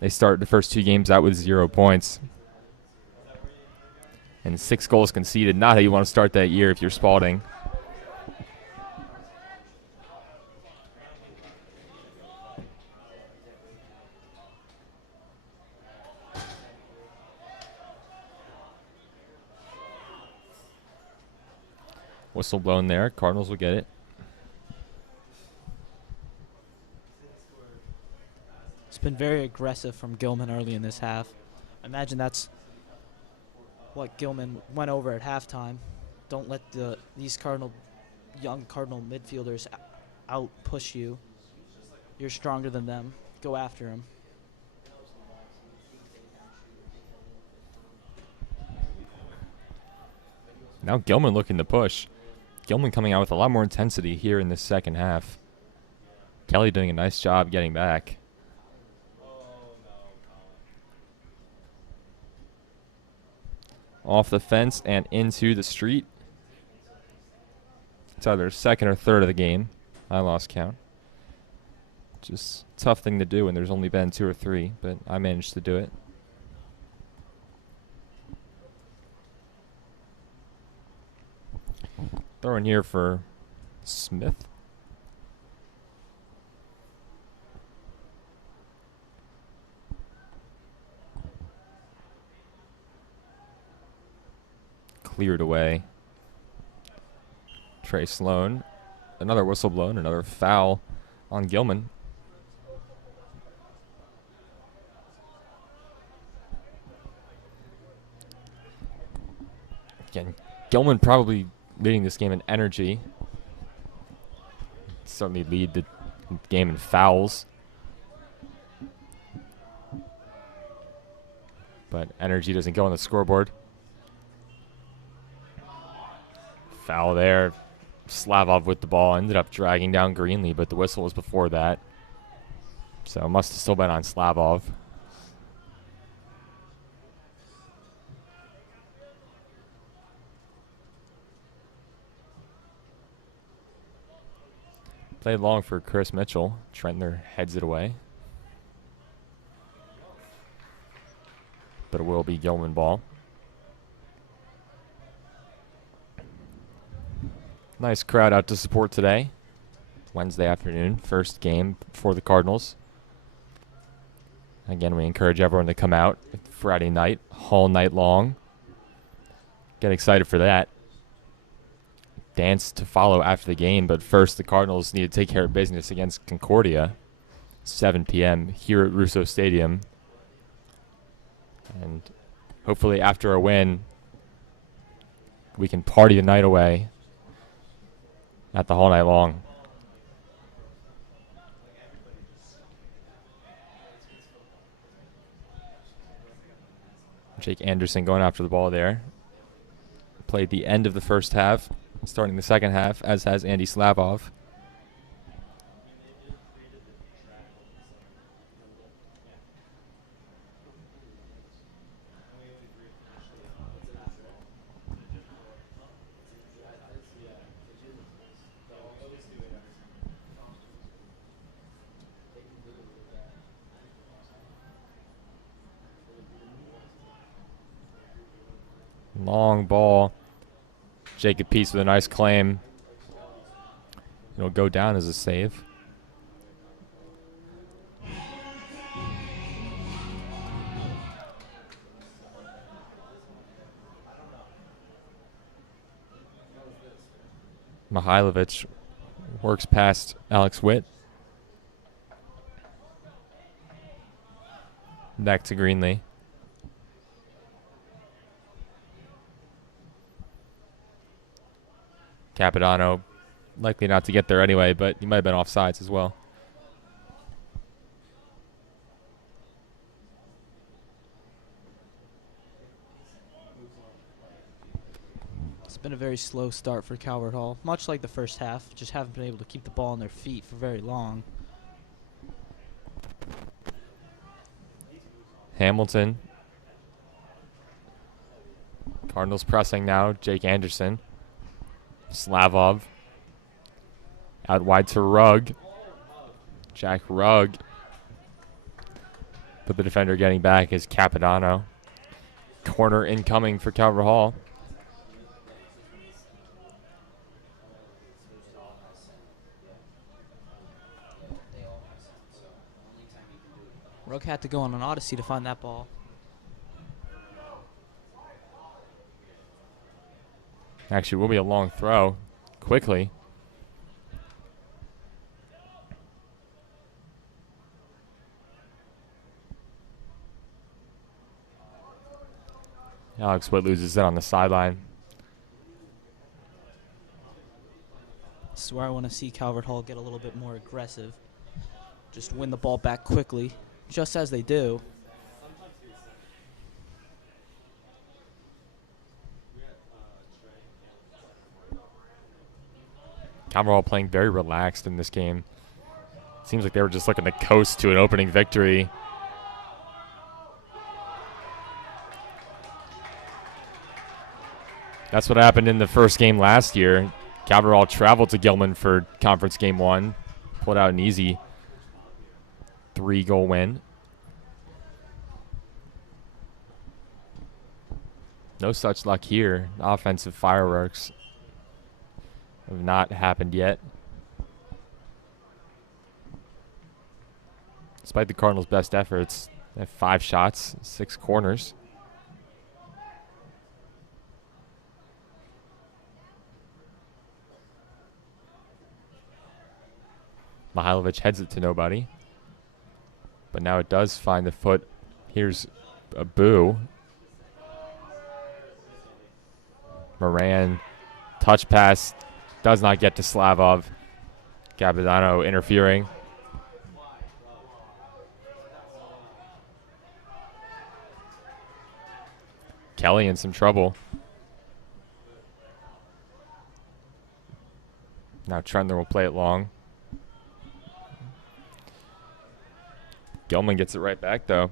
they start the first 2 games out with 0 points. And 6 goals conceded. Not how you want to start that year if you're Spalding. Whistle blown there. Cardinals will get it. It's been very aggressive from Gilman early in this half. I imagine that's what Gilman went over at halftime. Don't let these young Cardinal midfielders out push you. You're stronger than them. Go after them. Now Gilman looking to push. Gilman coming out with a lot more intensity here in this second half. Kelly doing a nice job getting back. Off the fence and into the street. It's either second or third of the game. I lost count. Just tough thing to do when there's only been 2 or 3, but I managed to do it. Throw in here for Smith. Cleared away. Trey Sloan. Another whistle blown, another foul on Gilman. Again, Gilman probably leading this game in energy. Certainly lead the game in fouls. But energy doesn't go on the scoreboard. Foul there. Slavov with the ball ended up dragging down Greenlee, but the whistle was before that. So it must have still been on Slavov. Played long for Chris Mitchell. Trentner heads it away. But it will be Gilman ball. Nice crowd out to support today. Wednesday afternoon, first game for the Cardinals. Again, we encourage everyone to come out Friday night, all night long. Get excited for that. Dance to follow after the game, but first the Cardinals need to take care of business against Concordia. 7 p.m. here at Russo Stadium. And hopefully after a win, we can party the night away at the whole night long. Jake Anderson going after the ball there. Played the end of the first half, starting the second half, as has Andy Slavov. Long ball. Jacob Peace with a nice claim. It'll go down as a save. Mihailovic works past Alex Witt. Back to Greenlee. Capodanno, likely not to get there anyway, but he might have been offsides as well. It's been a very slow start for Calvert Hall, much like the first half. Just haven't been able to keep the ball on their feet for very long. Hamilton. Cardinals pressing now. Jake Anderson. Slavov. Out wide to Rugg. Jack Rugg. But the defender getting back is Capodanno. Corner incoming for Calvert Hall. Rugg had to go on an odyssey to find that ball. Actually, will be a long throw. Quickly. Alex Witt loses it on the sideline. This is where I want to see Calvert Hall get a little bit more aggressive. Just win the ball back quickly, just as they do. Calvert Hall playing very relaxed in this game. Seems like they were just looking to coast to an opening victory. That's what happened in the first game last year. Calvert Hall traveled to Gilman for conference game 1. Pulled out an easy 3-goal win. No such luck here. Offensive fireworks have not happened yet. Despite the Cardinals' best efforts, they have 5 shots, 6 corners. Mihailovic heads it to nobody. But now it does find the foot. Here's a boo. Moran touch pass does not get to Slavov. Capitano interfering. Kelly in some trouble. Now Trentler will play it long. Gilman gets it right back, though.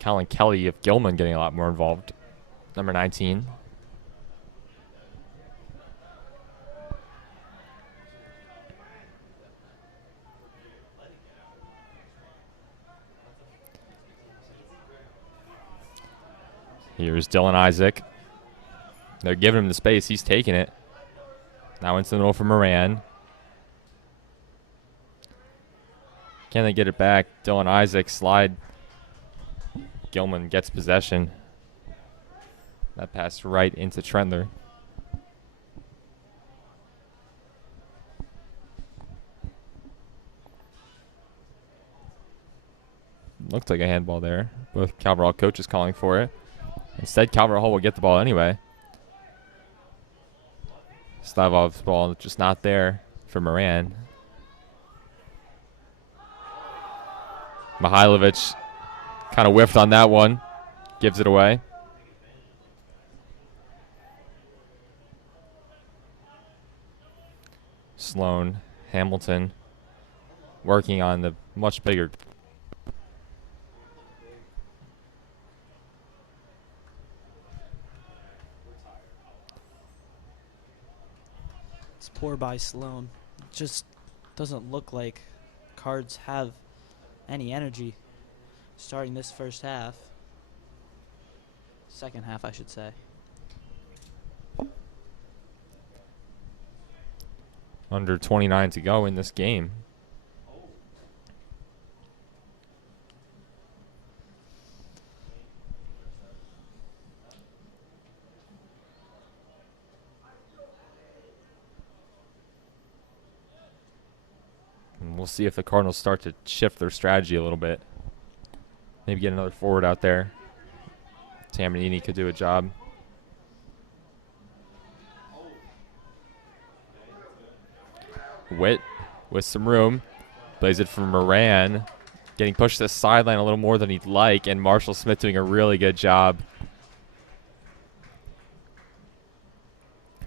Colin Kelly of Gilman getting a lot more involved. Number 19. Here's Dylan Isaac. They're giving him the space. He's taking it. Now into the middle for Moran. Can they get it back? Dylan Isaac slide. Gilman gets possession. That pass right into Trentler. Looked like a handball there. Both Calvert Hall coaches calling for it. Instead, Calvert Hall will get the ball anyway. Slavov's ball just not there for Moran. Mihailovic kind of whiffed on that one. Gives it away. Sloan, Hamilton working on the much bigger. It's poor by Sloan. Just doesn't look like Cards have any energy starting this first half. Second half, I should say. Under 29 to go in this game. And we'll see if the Cardinals start to shift their strategy a little bit. Maybe get another forward out there. Tamanini could do a job. Witt with some room. Plays it for Moran. Getting pushed to the sideline a little more than he'd like. And Marshall Smith doing a really good job.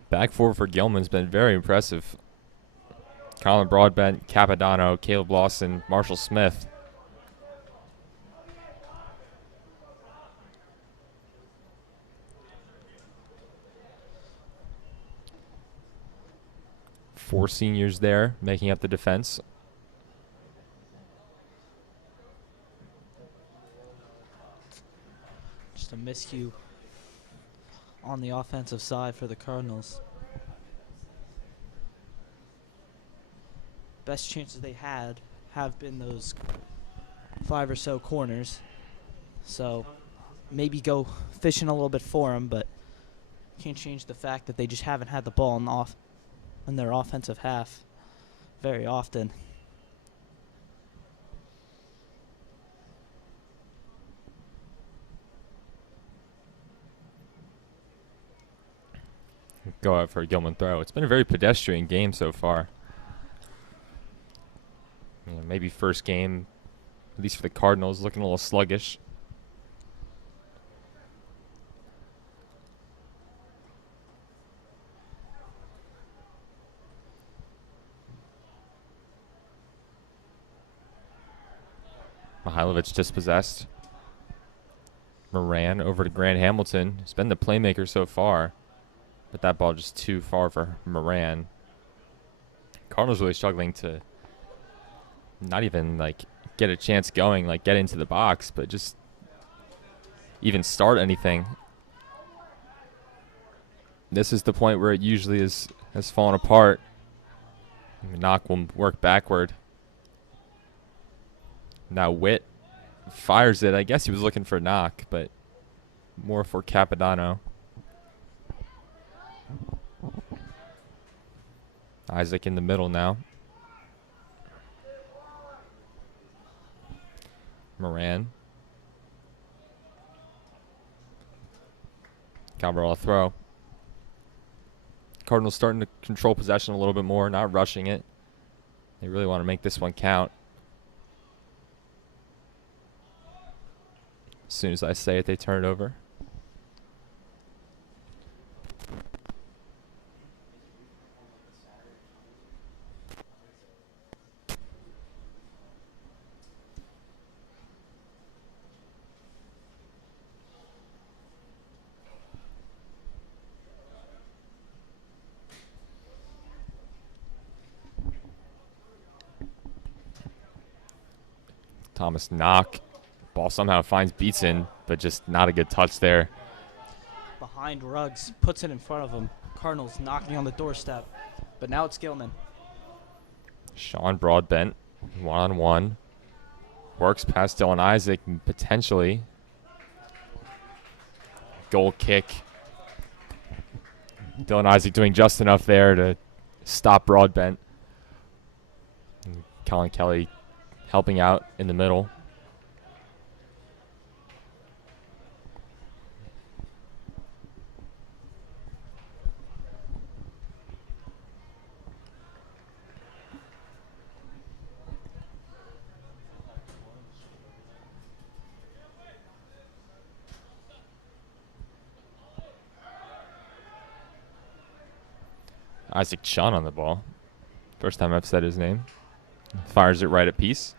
Back forward for Gilman's been very impressive. Colin Broadbent, Capadano, Caleb Lawson, Marshall Smith. Four seniors there making up the defense. Just a miscue on the offensive side for the Cardinals. Best chances they had have been those 5 or so corners. So maybe go fishing a little bit for them, but can't change the fact that they just haven't had the ball in their offensive half very often. Go out for a Gilman throw. It's been a very pedestrian game so far. You know, maybe first game, at least for the Cardinals, looking a little sluggish. Mihailovic dispossessed. Moran over to Grant Hamilton. He's been the playmaker so far, but that ball just too far for Moran. Cardinals really struggling to not even like get a chance going, like get into the box, but just even start anything. This is the point where it usually has fallen apart. Knock will work backward. Now Witt fires it. I guess he was looking for a knock, but more for Capadano. Isaac in the middle now. Moran. Cabral throw. Cardinals starting to control possession a little bit more, not rushing it. They really want to make this one count. As soon as I say it, they turn it over. Thomas knock. Ball somehow finds Beatson, but just not a good touch there. Behind Ruggs, puts it in front of him. Cardinals knocking on the doorstep. But now it's Gilman. Sean Broadbent, one-on-one. Works past Dylan Isaac, potentially. Goal kick. Dylan Isaac doing just enough there to stop Broadbent. And Colin Kelly helping out in the middle. Isaac Chun on the ball. First time I've said his name. Fires it right at Peace.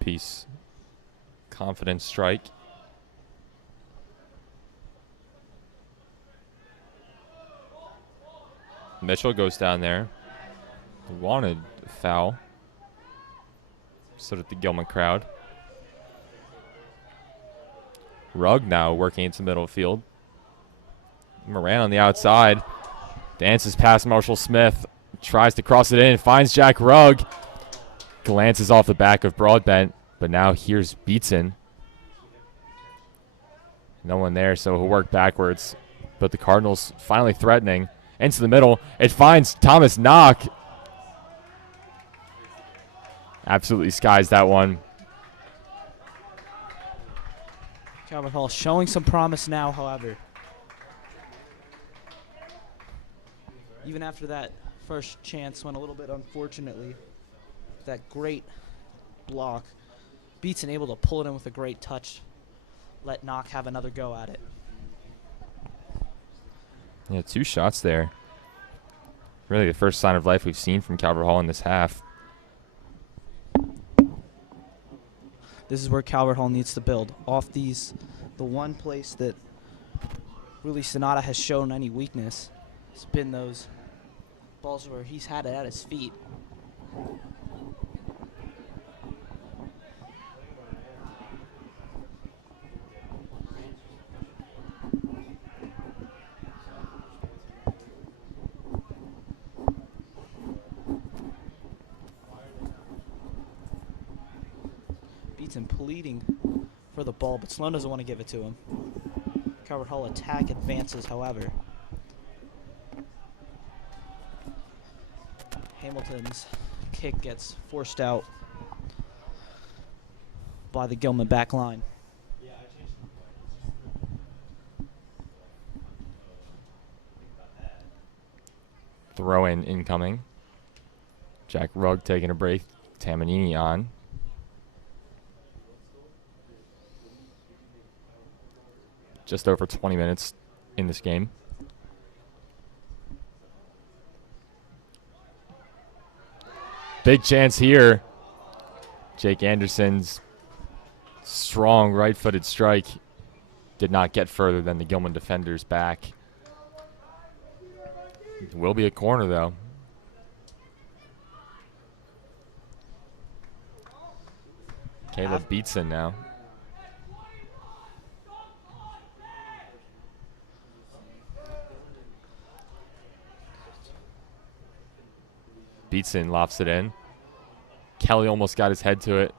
Peace. Confident strike. Mitchell goes down there. Wanted a foul. So did the Gilman crowd. Rugg now working into middle field. Moran on the outside. Dances past Marshall Smith. Tries to cross it in. Finds Jack Rugg. Glances off the back of Broadbent. But now here's Beatson. No one there, so he'll work backwards. But the Cardinals finally threatening. Into the middle. It finds Thomas Knock. Absolutely skies that one. Calvert Hall showing some promise now, however. Even after that first chance went a little bit unfortunately. That great block. Beatson able to pull it in with a great touch. Let Knock have another go at it. Yeah, 2 shots there. Really the first sign of life we've seen from Calvert Hall in this half. This is where Calvert Hall needs to build. Off these, the one place that really Sonata has shown any weakness has been those balls where he's had it at his feet. And pleading for the ball, but Sloan doesn't want to give it to him. Calvert Hall attack advances, however. Hamilton's kick gets forced out by the Gilman back line. Throw in incoming. Jack Rugg taking a break. Tamanini on. Just over 20 minutes in this game. Big chance here. Jake Anderson's strong right-footed strike did not get further than the Gilman defender's back. It will be a corner, though. Caleb Beatson now. Beatson lofts it in. Kelly almost got his head to it.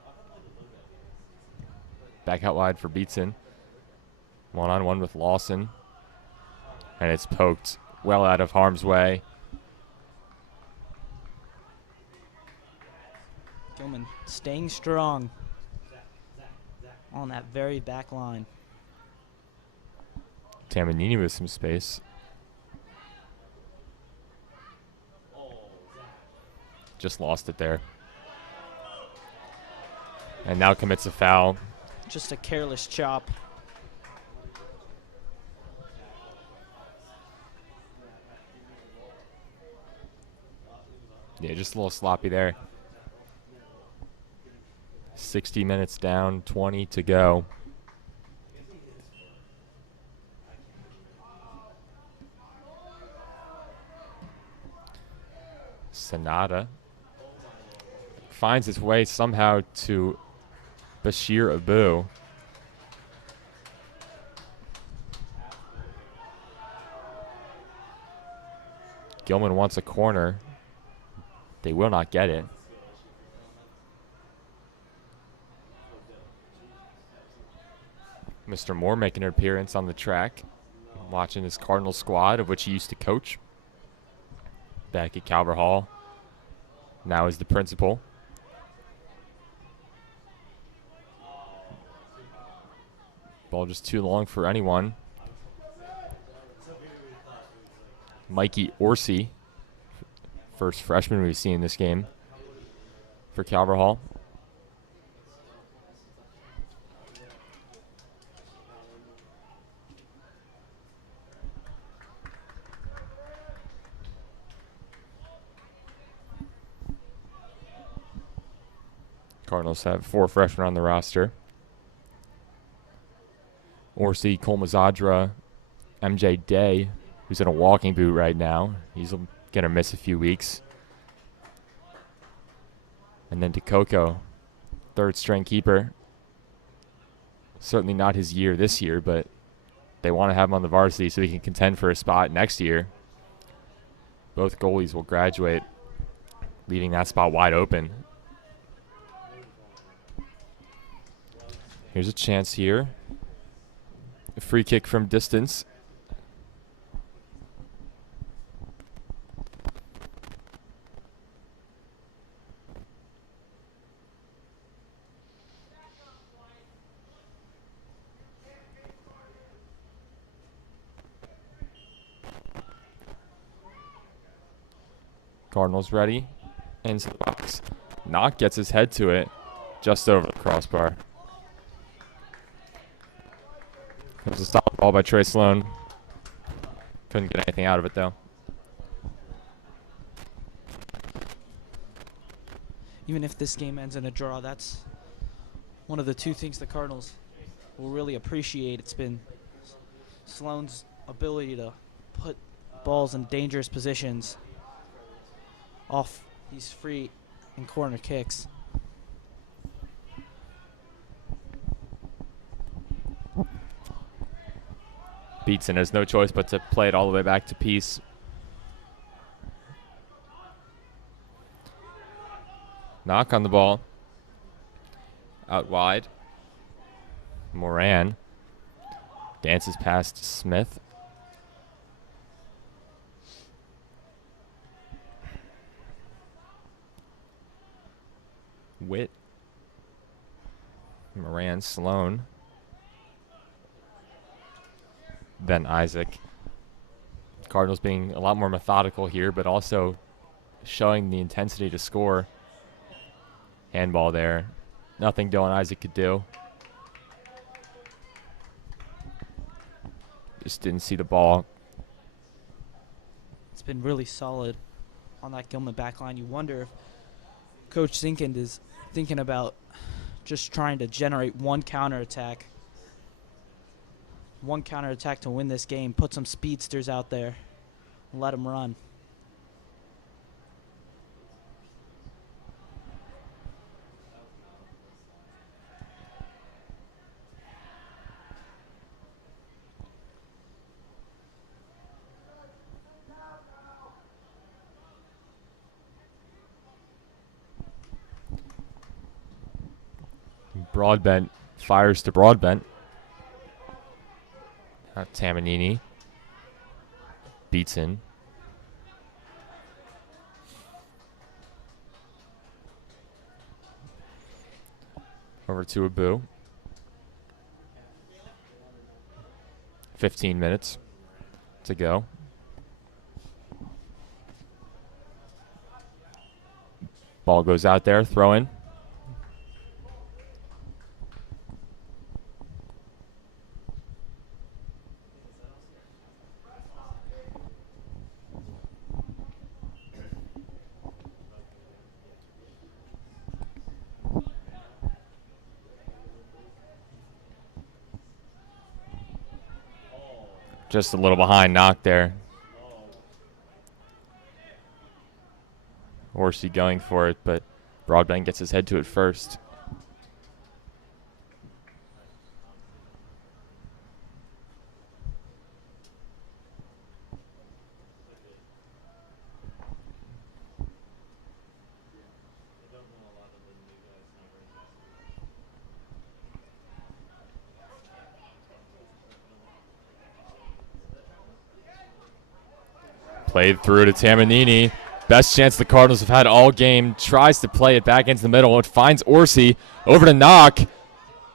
Back out wide for Beatson. One-on-one with Lawson. And it's poked well out of harm's way. Gilman staying strong on that very back line. Tamanini with some space. Just lost it there. And now commits a foul. Just a careless chop. Yeah, just a little sloppy there. 60 minutes down, 20 to go. Sonata finds its way somehow to Bashir Abu. Gilman wants a corner. They will not get it. Mr. Moore making an appearance on the track. Watching his Cardinals squad, of which he used to coach back at Calvert Hall. Now is the principal. Ball just too long for anyone. Mikey Orsi, first freshman we've seen in this game for Calvert Hall. Cardinals have 4 freshmen on the roster. Orsi, Kolmazadra, MJ Day, who's in a walking boot right now. He's going to miss a few weeks. And then DeCoco, third string keeper. Certainly not his year this year, but they want to have him on the varsity so he can contend for a spot next year. Both goalies will graduate, leaving that spot wide open. Here's a chance here. A free kick from distance. Cardinals ready. Into the box. Knock gets his head to it. Just over the crossbar. It was a stop ball by Trey Sloan. Couldn't get anything out of it, though. Even if this game ends in a draw, that's one of the 2 things the Cardinals will really appreciate. It's been Sloan's ability to put balls in dangerous positions off these free and corner kicks. Beatson has no choice but to play it all the way back to Peace. Knock on the ball. Out wide. Moran dances past Smith. Witt. Moran, Sloan. Then Isaac. Cardinals being a lot more methodical here, but also showing the intensity to score. Handball there. Nothing Dylan Isaac could do. Just didn't see the ball. It's been really solid on that Gilman back line. You wonder if Coach Zinkind is thinking about just trying to generate one counterattack. One counterattack to win this game. Put some speedsters out there and let them run. Broadbent fires to Broadbent. Tamanini. Beatson. Over to Abu. 15 minutes to go. Ball goes out there, throw in. Just a little behind knock there. Horsey going for it, but Broadbent gets his head to it first. Played through to Tamanini. Best chance the Cardinals have had all game. Tries to play it back into the middle. It finds Orsi. Over to Knock.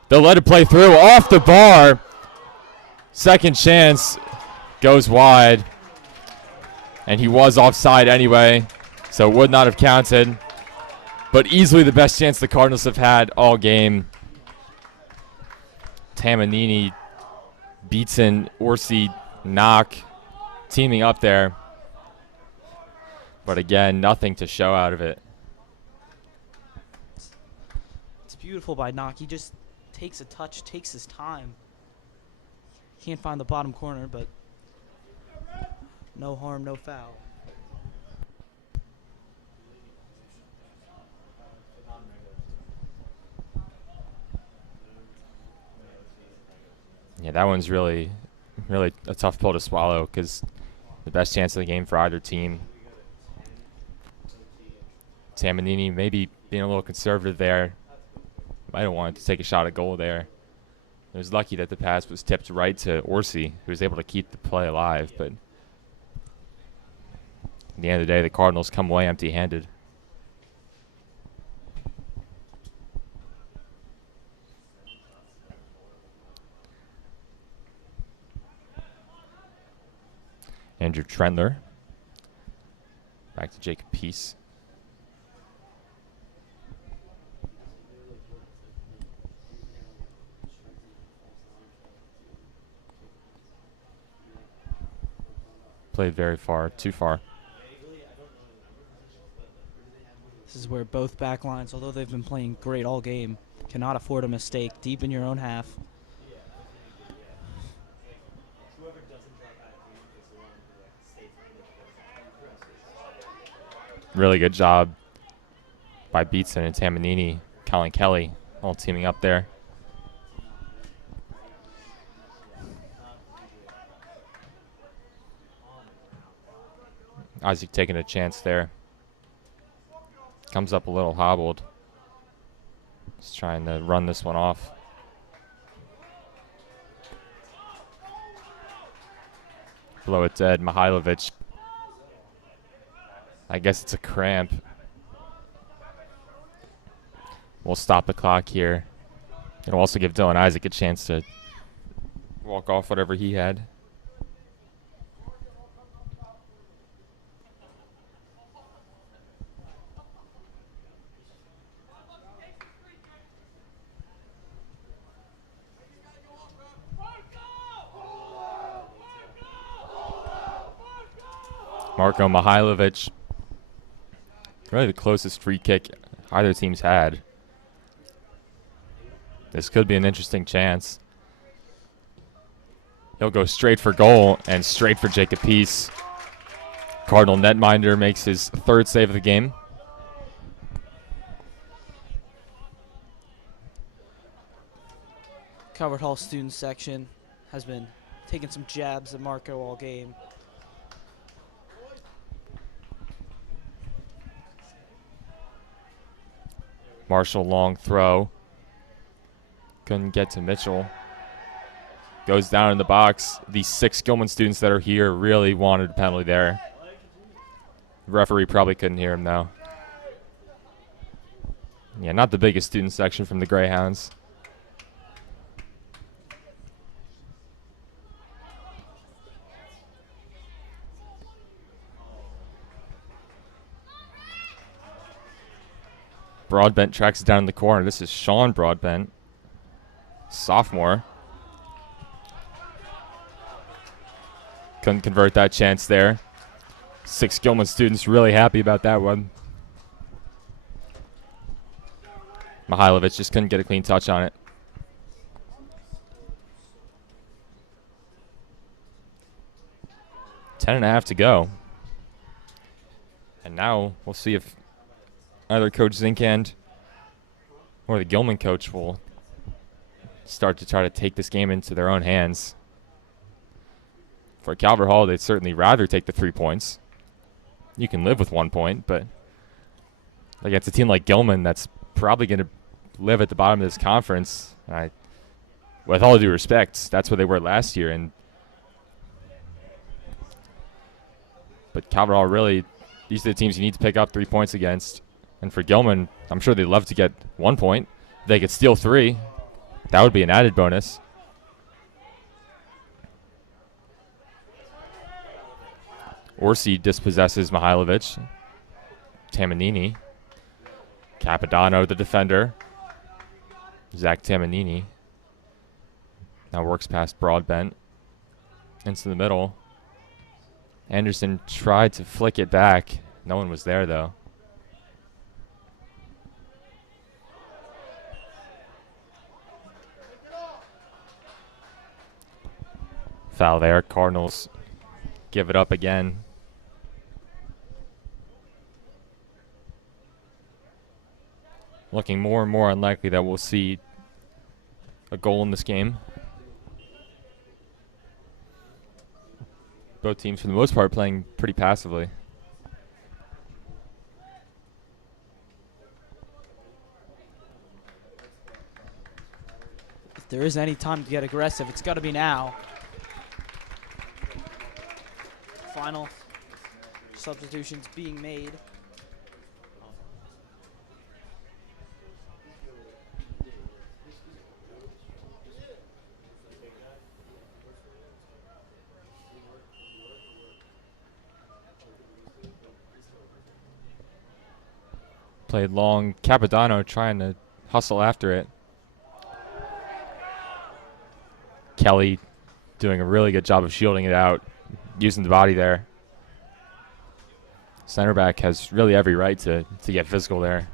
They'll let it play through. Off the bar. Second chance. Goes wide. And he was offside anyway. So would not have counted. But easily the best chance the Cardinals have had all game. Tamanini, Beatson, Orsi, Knock teaming up there. But again, nothing to show out of it. It's beautiful by Knock. He just takes a touch, takes his time. Can't find the bottom corner, but no harm, no foul. Yeah, that one's really a tough pill to swallow because the best chance of the game for either team. Tamanini maybe being a little conservative there. Might have wanted to take a shot at goal there. It was lucky that the pass was tipped right to Orsi, who was able to keep the play alive. But at the end of the day, the Cardinals come away empty-handed. Andrew Trendler. Back to Jacob Peace. Played very far, too far. This is where both back lines, although they've been playing great all game, cannot afford a mistake deep in your own half. Really good job by Beatson and Tamanini, Colin Kelly, all teaming up there. Isaac taking a chance there. Comes up a little hobbled. Just trying to run this one off. Blow it dead, Mihailovic. I guess it's a cramp. We'll stop the clock here. It'll also give Dylan Isaac a chance to walk off whatever he had. Marko Mihailovic. Really the closest free kick either team's had. This could be an interesting chance. He'll go straight for goal and straight for Jacob Peace. Cardinal netminder makes his third save of the game. Calvert Hall student section has been taking some jabs at Marko all game. Marshall long throw. Couldn't get to Mitchell. Goes down in the box. The 6 Gilman students that are here really wanted a penalty there. The referee probably couldn't hear him, though. Yeah, not the biggest student section from the Greyhounds. Broadbent tracks down in the corner. This is Sean Broadbent, sophomore. Couldn't convert that chance there. 6 Gilman students really happy about that one. Mihailovic just couldn't get a clean touch on it. Ten and a half to go. And now we'll see if either Coach Zinkand or the Gilman coach will start to try to take this game into their own hands. For Calvert Hall, they'd certainly rather take the 3 points. You can live with 1 point, but against a team like Gilman that's probably going to live at the bottom of this conference, with all due respect, that's where they were last year. But Calvert Hall really, these are the teams you need to pick up 3 points against. And for Gilman, I'm sure they'd love to get 1 point. If they could steal 3, that would be an added bonus. Orsi dispossesses Mihailovic. Tamanini. Capodanno, the defender. Zach Tamanini. Now works past Broadbent. Into the middle. Anderson tried to flick it back. No one was there, though. Foul there. Cardinals give it up again. Looking more and more unlikely that we'll see a goal in this game. Both teams, for the most part, playing pretty passively. If there is any time to get aggressive, it's got to be now. Final substitutions being made. Played long. Capodanno trying to hustle after it. Kelly doing a really good job of shielding it out, using the body there. Center back has really every right to get physical there.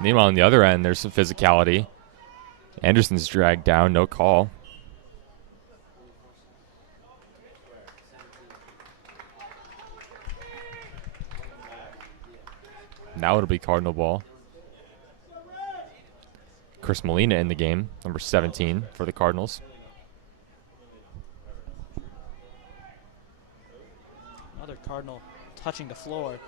Meanwhile, on the other end, there's some physicality. Anderson's dragged down, no call. Now it'll be Cardinal ball. Chris Molina in the game, number 17 for the Cardinals. Another Cardinal touching the floor.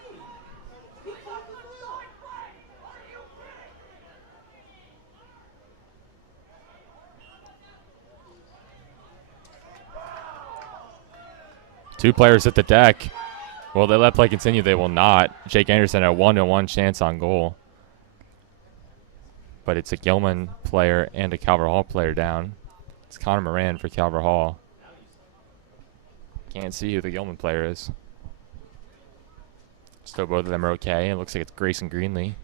Two players at the deck. Will they let play continue? They will not. Jake Anderson had a 1-1 chance on goal. But it's a Gilman player and a Calvert Hall player down. It's Connor Moran for Calvert Hall. Can't see who the Gilman player is. Still both of them are okay. It looks like it's Grayson Greenlee.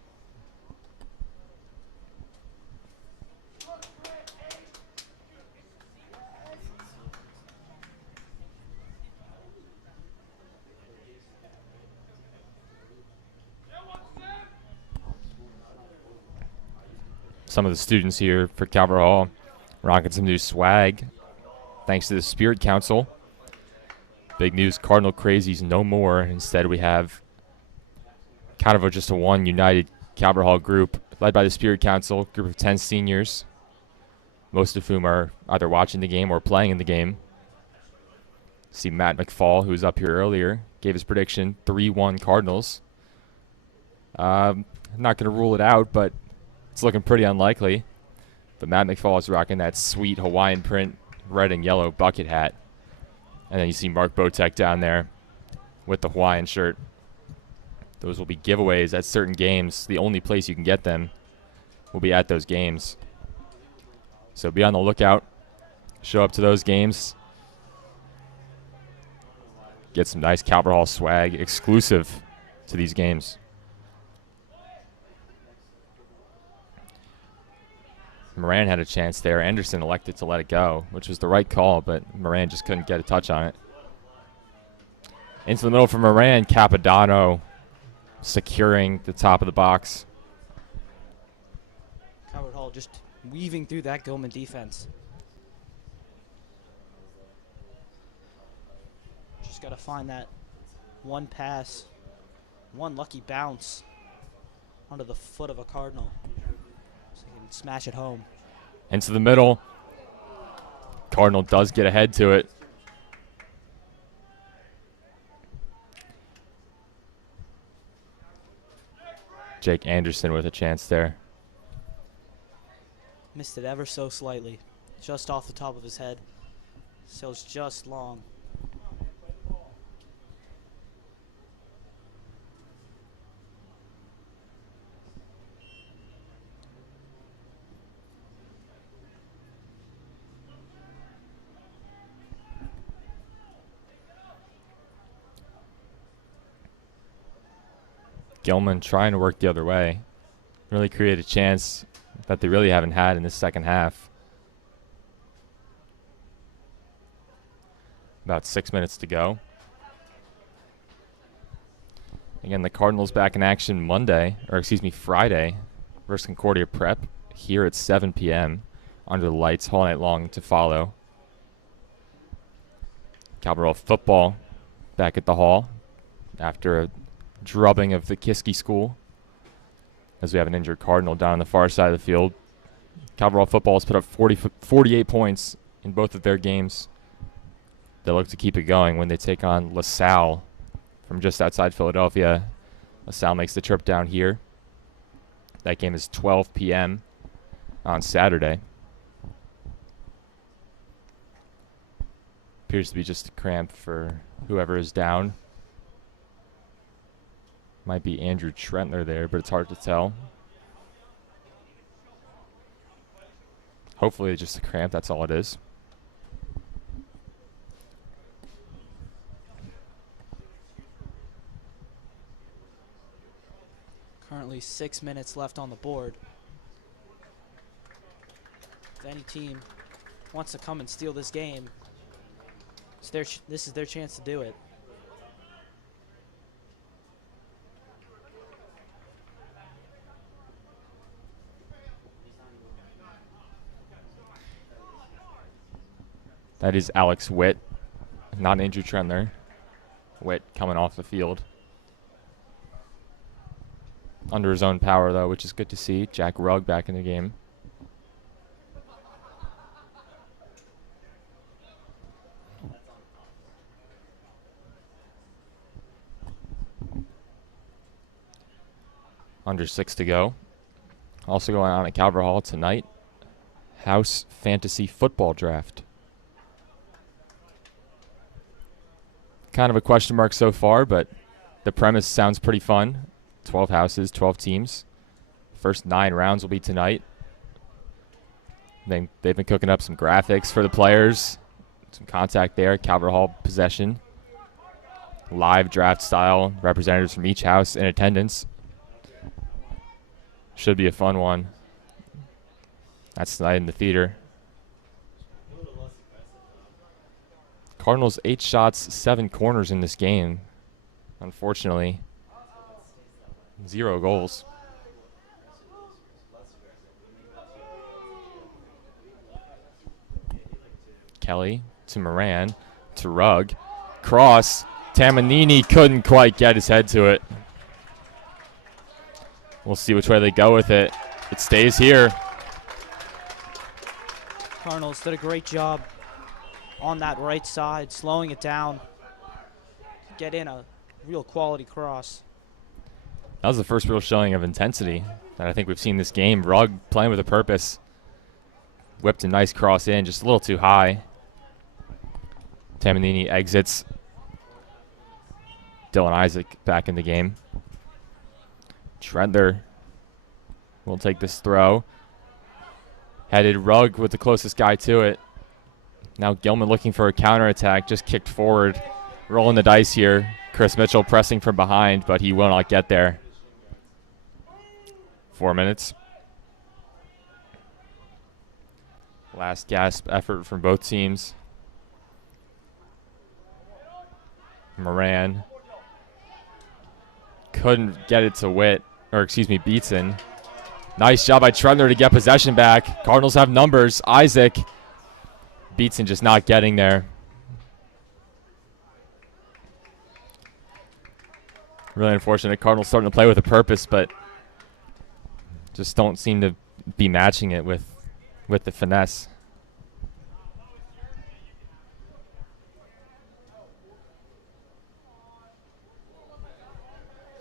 Some of the students here for Calvert Hall rocking some new swag thanks to the Spirit Council. Big news, Cardinal Crazies no more. Instead, we have kind of just a one united Calvert Hall group led by the Spirit Council, group of 10 seniors, most of whom are either watching the game or playing in the game. See Matt McFall, who was up here earlier, gave his prediction, 3-1 Cardinals. Not going to rule it out, but It's looking pretty unlikely. But Matt McFall is rocking that sweet Hawaiian print red and yellow bucket hat. And then you see Mark Botek down there with the Hawaiian shirt. Those will be giveaways at certain games. The only place you can get them will be at those games. So be on the lookout. Show up to those games. Get some nice Calvert Hall swag exclusive to these games. Moran had a chance there. Anderson elected to let it go, which was the right call, but Moran just couldn't get a touch on it. Into the middle for Moran. Capodanno securing the top of the box. Calvert Hall just weaving through that Gilman defense. Just got to find that one pass, one lucky bounce onto the foot of a Cardinal so he can smash it home. Into the middle. Cardinal does get ahead to it. Jake Anderson with a chance there. Missed it ever so slightly, just off the top of his head. Sails just long. Gilman trying to work the other way. Really create a chance that they really haven't had in the second half. About 6 minutes to go. Again, the Cardinals back in action Friday versus Concordia Prep here at 7 p.m. under the lights all night long to follow. Calvert Hall football back at the Hall after a drubbing of the Kiski School, as we have an injured Cardinal down on the far side of the field. Calvert Hall football has put up 48 points in both of their games. They look to keep it going when they take on LaSalle from just outside Philadelphia. LaSalle makes the trip down here. That game is 12 p.m. on Saturday. Appears to be just a cramp for whoever is down. Might be Andrew Trentler there, but it's hard to tell. Hopefully it's just a cramp, that's all it is. Currently 6 minutes left on the board. If any team wants to come and steal this game, this is their chance to do it. That is Alex Witt, not Andrew Trentler. Witt coming off the field. Under his own power, though, which is good to see. Jack Rugg back in the game. Under 6 to go. Also going on at Calvert Hall tonight, House Fantasy Football Draft. Kind of a question mark so far, but the premise sounds pretty fun. 12 houses, 12 teams. First 9 rounds will be tonight. They've been cooking up some graphics for the players. Some contact there. Calvert Hall possession. Live draft style. Representatives from each house in attendance. Should be a fun one. That's tonight in the theater. Cardinals 8 shots, 7 corners in this game. Unfortunately, 0 goals. Kelly to Moran to Rugg. Cross. Tamanini couldn't quite get his head to it. We'll see which way they go with it. It stays here. Cardinals did a great job on that right side, slowing it down. Get in a real quality cross. That was the first real showing of intensity that I think we've seen this game. Rugg playing with a purpose. Whipped a nice cross in, just a little too high. Tamanini exits. Dylan Isaac back in the game. Trentler will take this throw. Headed Rugg with the closest guy to it. Now Gilman looking for a counterattack, just kicked forward. Rolling the dice here. Chris Mitchell pressing from behind, but he will not get there. 4 minutes. Last gasp effort from both teams. Moran couldn't get it to Beatson. Nice job by Trentler to get possession back. Cardinals have numbers. Isaac. Beatson just not getting there. Really unfortunate. Cardinals starting to play with a purpose, but just don't seem to be matching it with the finesse.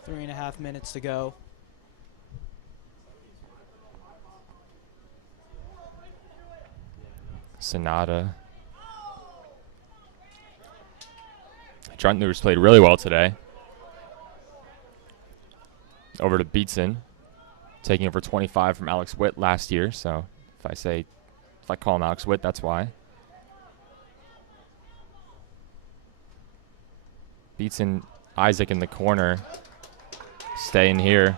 Three and a half minutes to go. Sonata. Trentler's played really well today. Over to Beatson, taking over 25 from Alex Witt last year. So if I call him Alex Witt, that's why. Beatson, Isaac in the corner, staying here.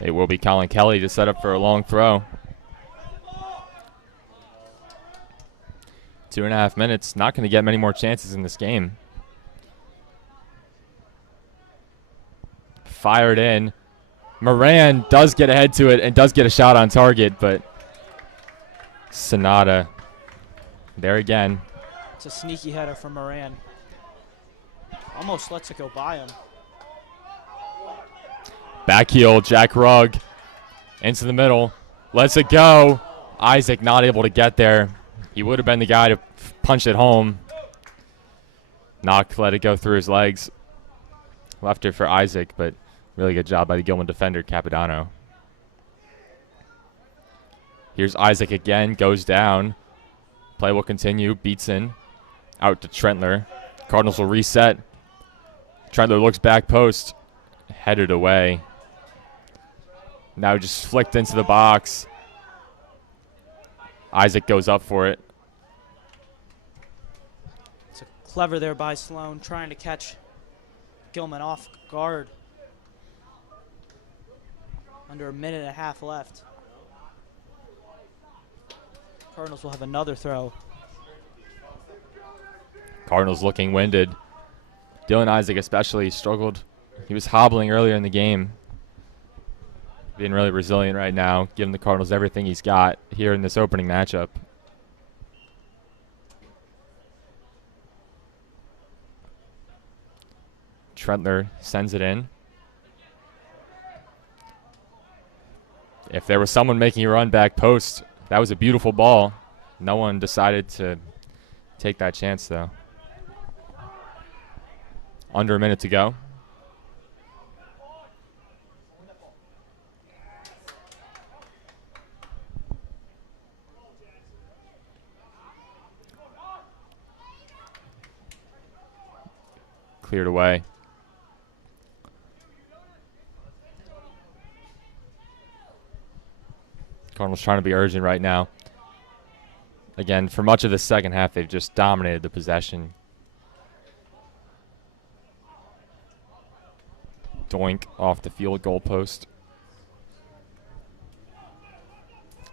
It will be Colin Kelly to set up for a long throw. 2.5 minutes. Not going to get many more chances in this game. Fired in. Moran does get ahead to it and does get a shot on target, but Sonata there again. It's a sneaky header from Moran. Almost lets it go by him. Back heel, Jack Rugg into the middle. Lets it go. Isaac not able to get there. He would have been the guy to punch it home. Knock let it go through his legs. Left it for Isaac, but really good job by the Gilman defender, Capodanno. Here's Isaac again, goes down. Play will continue. Beatson out to Trentler. Cardinals will reset. Trentler looks back post. Headed away. Now just flicked into the box. Isaac goes up for it. It's clever there by Sloan, trying to catch Gilman off guard. Under a minute and a half left. Cardinals will have another throw. Cardinals looking winded. Dylan Isaac especially struggled. He was hobbling earlier in the game. Being really resilient right now, giving the Cardinals everything he's got here in this opening matchup. Trentler sends it in. If there was someone making a run back post, that was a beautiful ball. No one decided to take that chance, though. Under a minute to go. Cleared away. Cardinals trying to be urgent right now. Again, for much of the second half, they've just dominated the possession. Doink off the field goal post.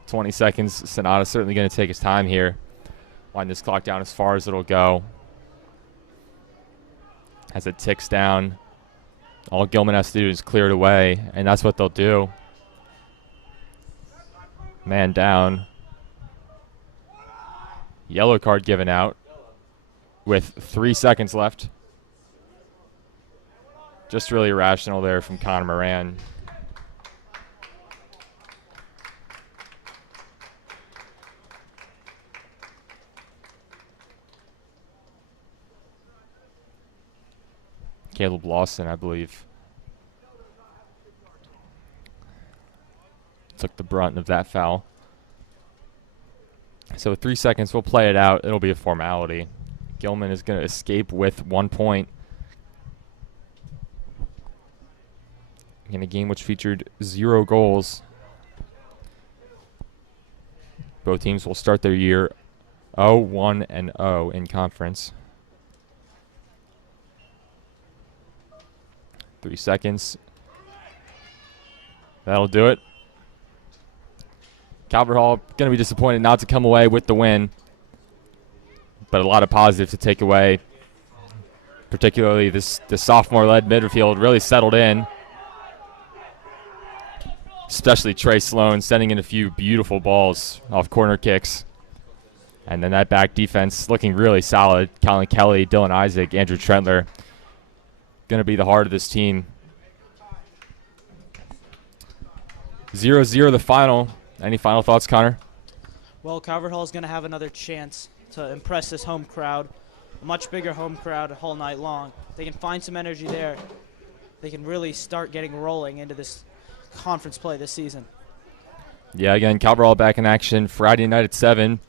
20 seconds. Sonata's certainly going to take his time here. Wind this clock down as far as it'll go. As it ticks down, all Gilman has to do is clear it away, and that's what they'll do. Man down. Yellow card given out with 3 seconds left. Just really irrational there from Connor Moran. Caleb Lawson, I believe, took the brunt of that foul. So 3 seconds, we'll play it out. It'll be a formality. Gilman is going to escape with 1 point in a game which featured 0 goals. Both teams will start their year 0-1-0 in conference. 3 seconds. That'll do it. Calvert Hall going to be disappointed not to come away with the win, but a lot of positive to take away. Particularly the sophomore-led midfield really settled in. Especially Trey Sloan sending in a few beautiful balls off corner kicks. And then that back defense looking really solid. Colin Kelly, Dylan Isaac, Andrew Trentler. Going to be the heart of this team. 0-0 the final. Any final thoughts, Connor? Well, Calvert Hall is going to have another chance to impress this home crowd. A much bigger home crowd all night long. They can find some energy there. They can really start getting rolling into this conference play this season. Yeah, again, Calvert Hall back in action Friday night at 7.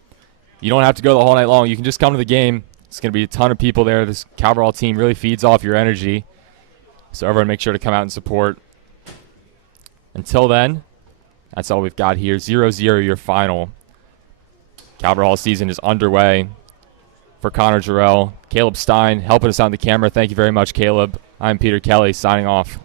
You don't have to go the whole night long. You can just come to the game. It's going to be a ton of people there. This Calvert Hall team really feeds off your energy. So everyone make sure to come out and support. Until then, that's all we've got here. 0-0 your final. Calvert Hall season is underway. For Connor Jarrell, Caleb Stein helping us on the camera. Thank you very much, Caleb. I'm Peter Kelly signing off.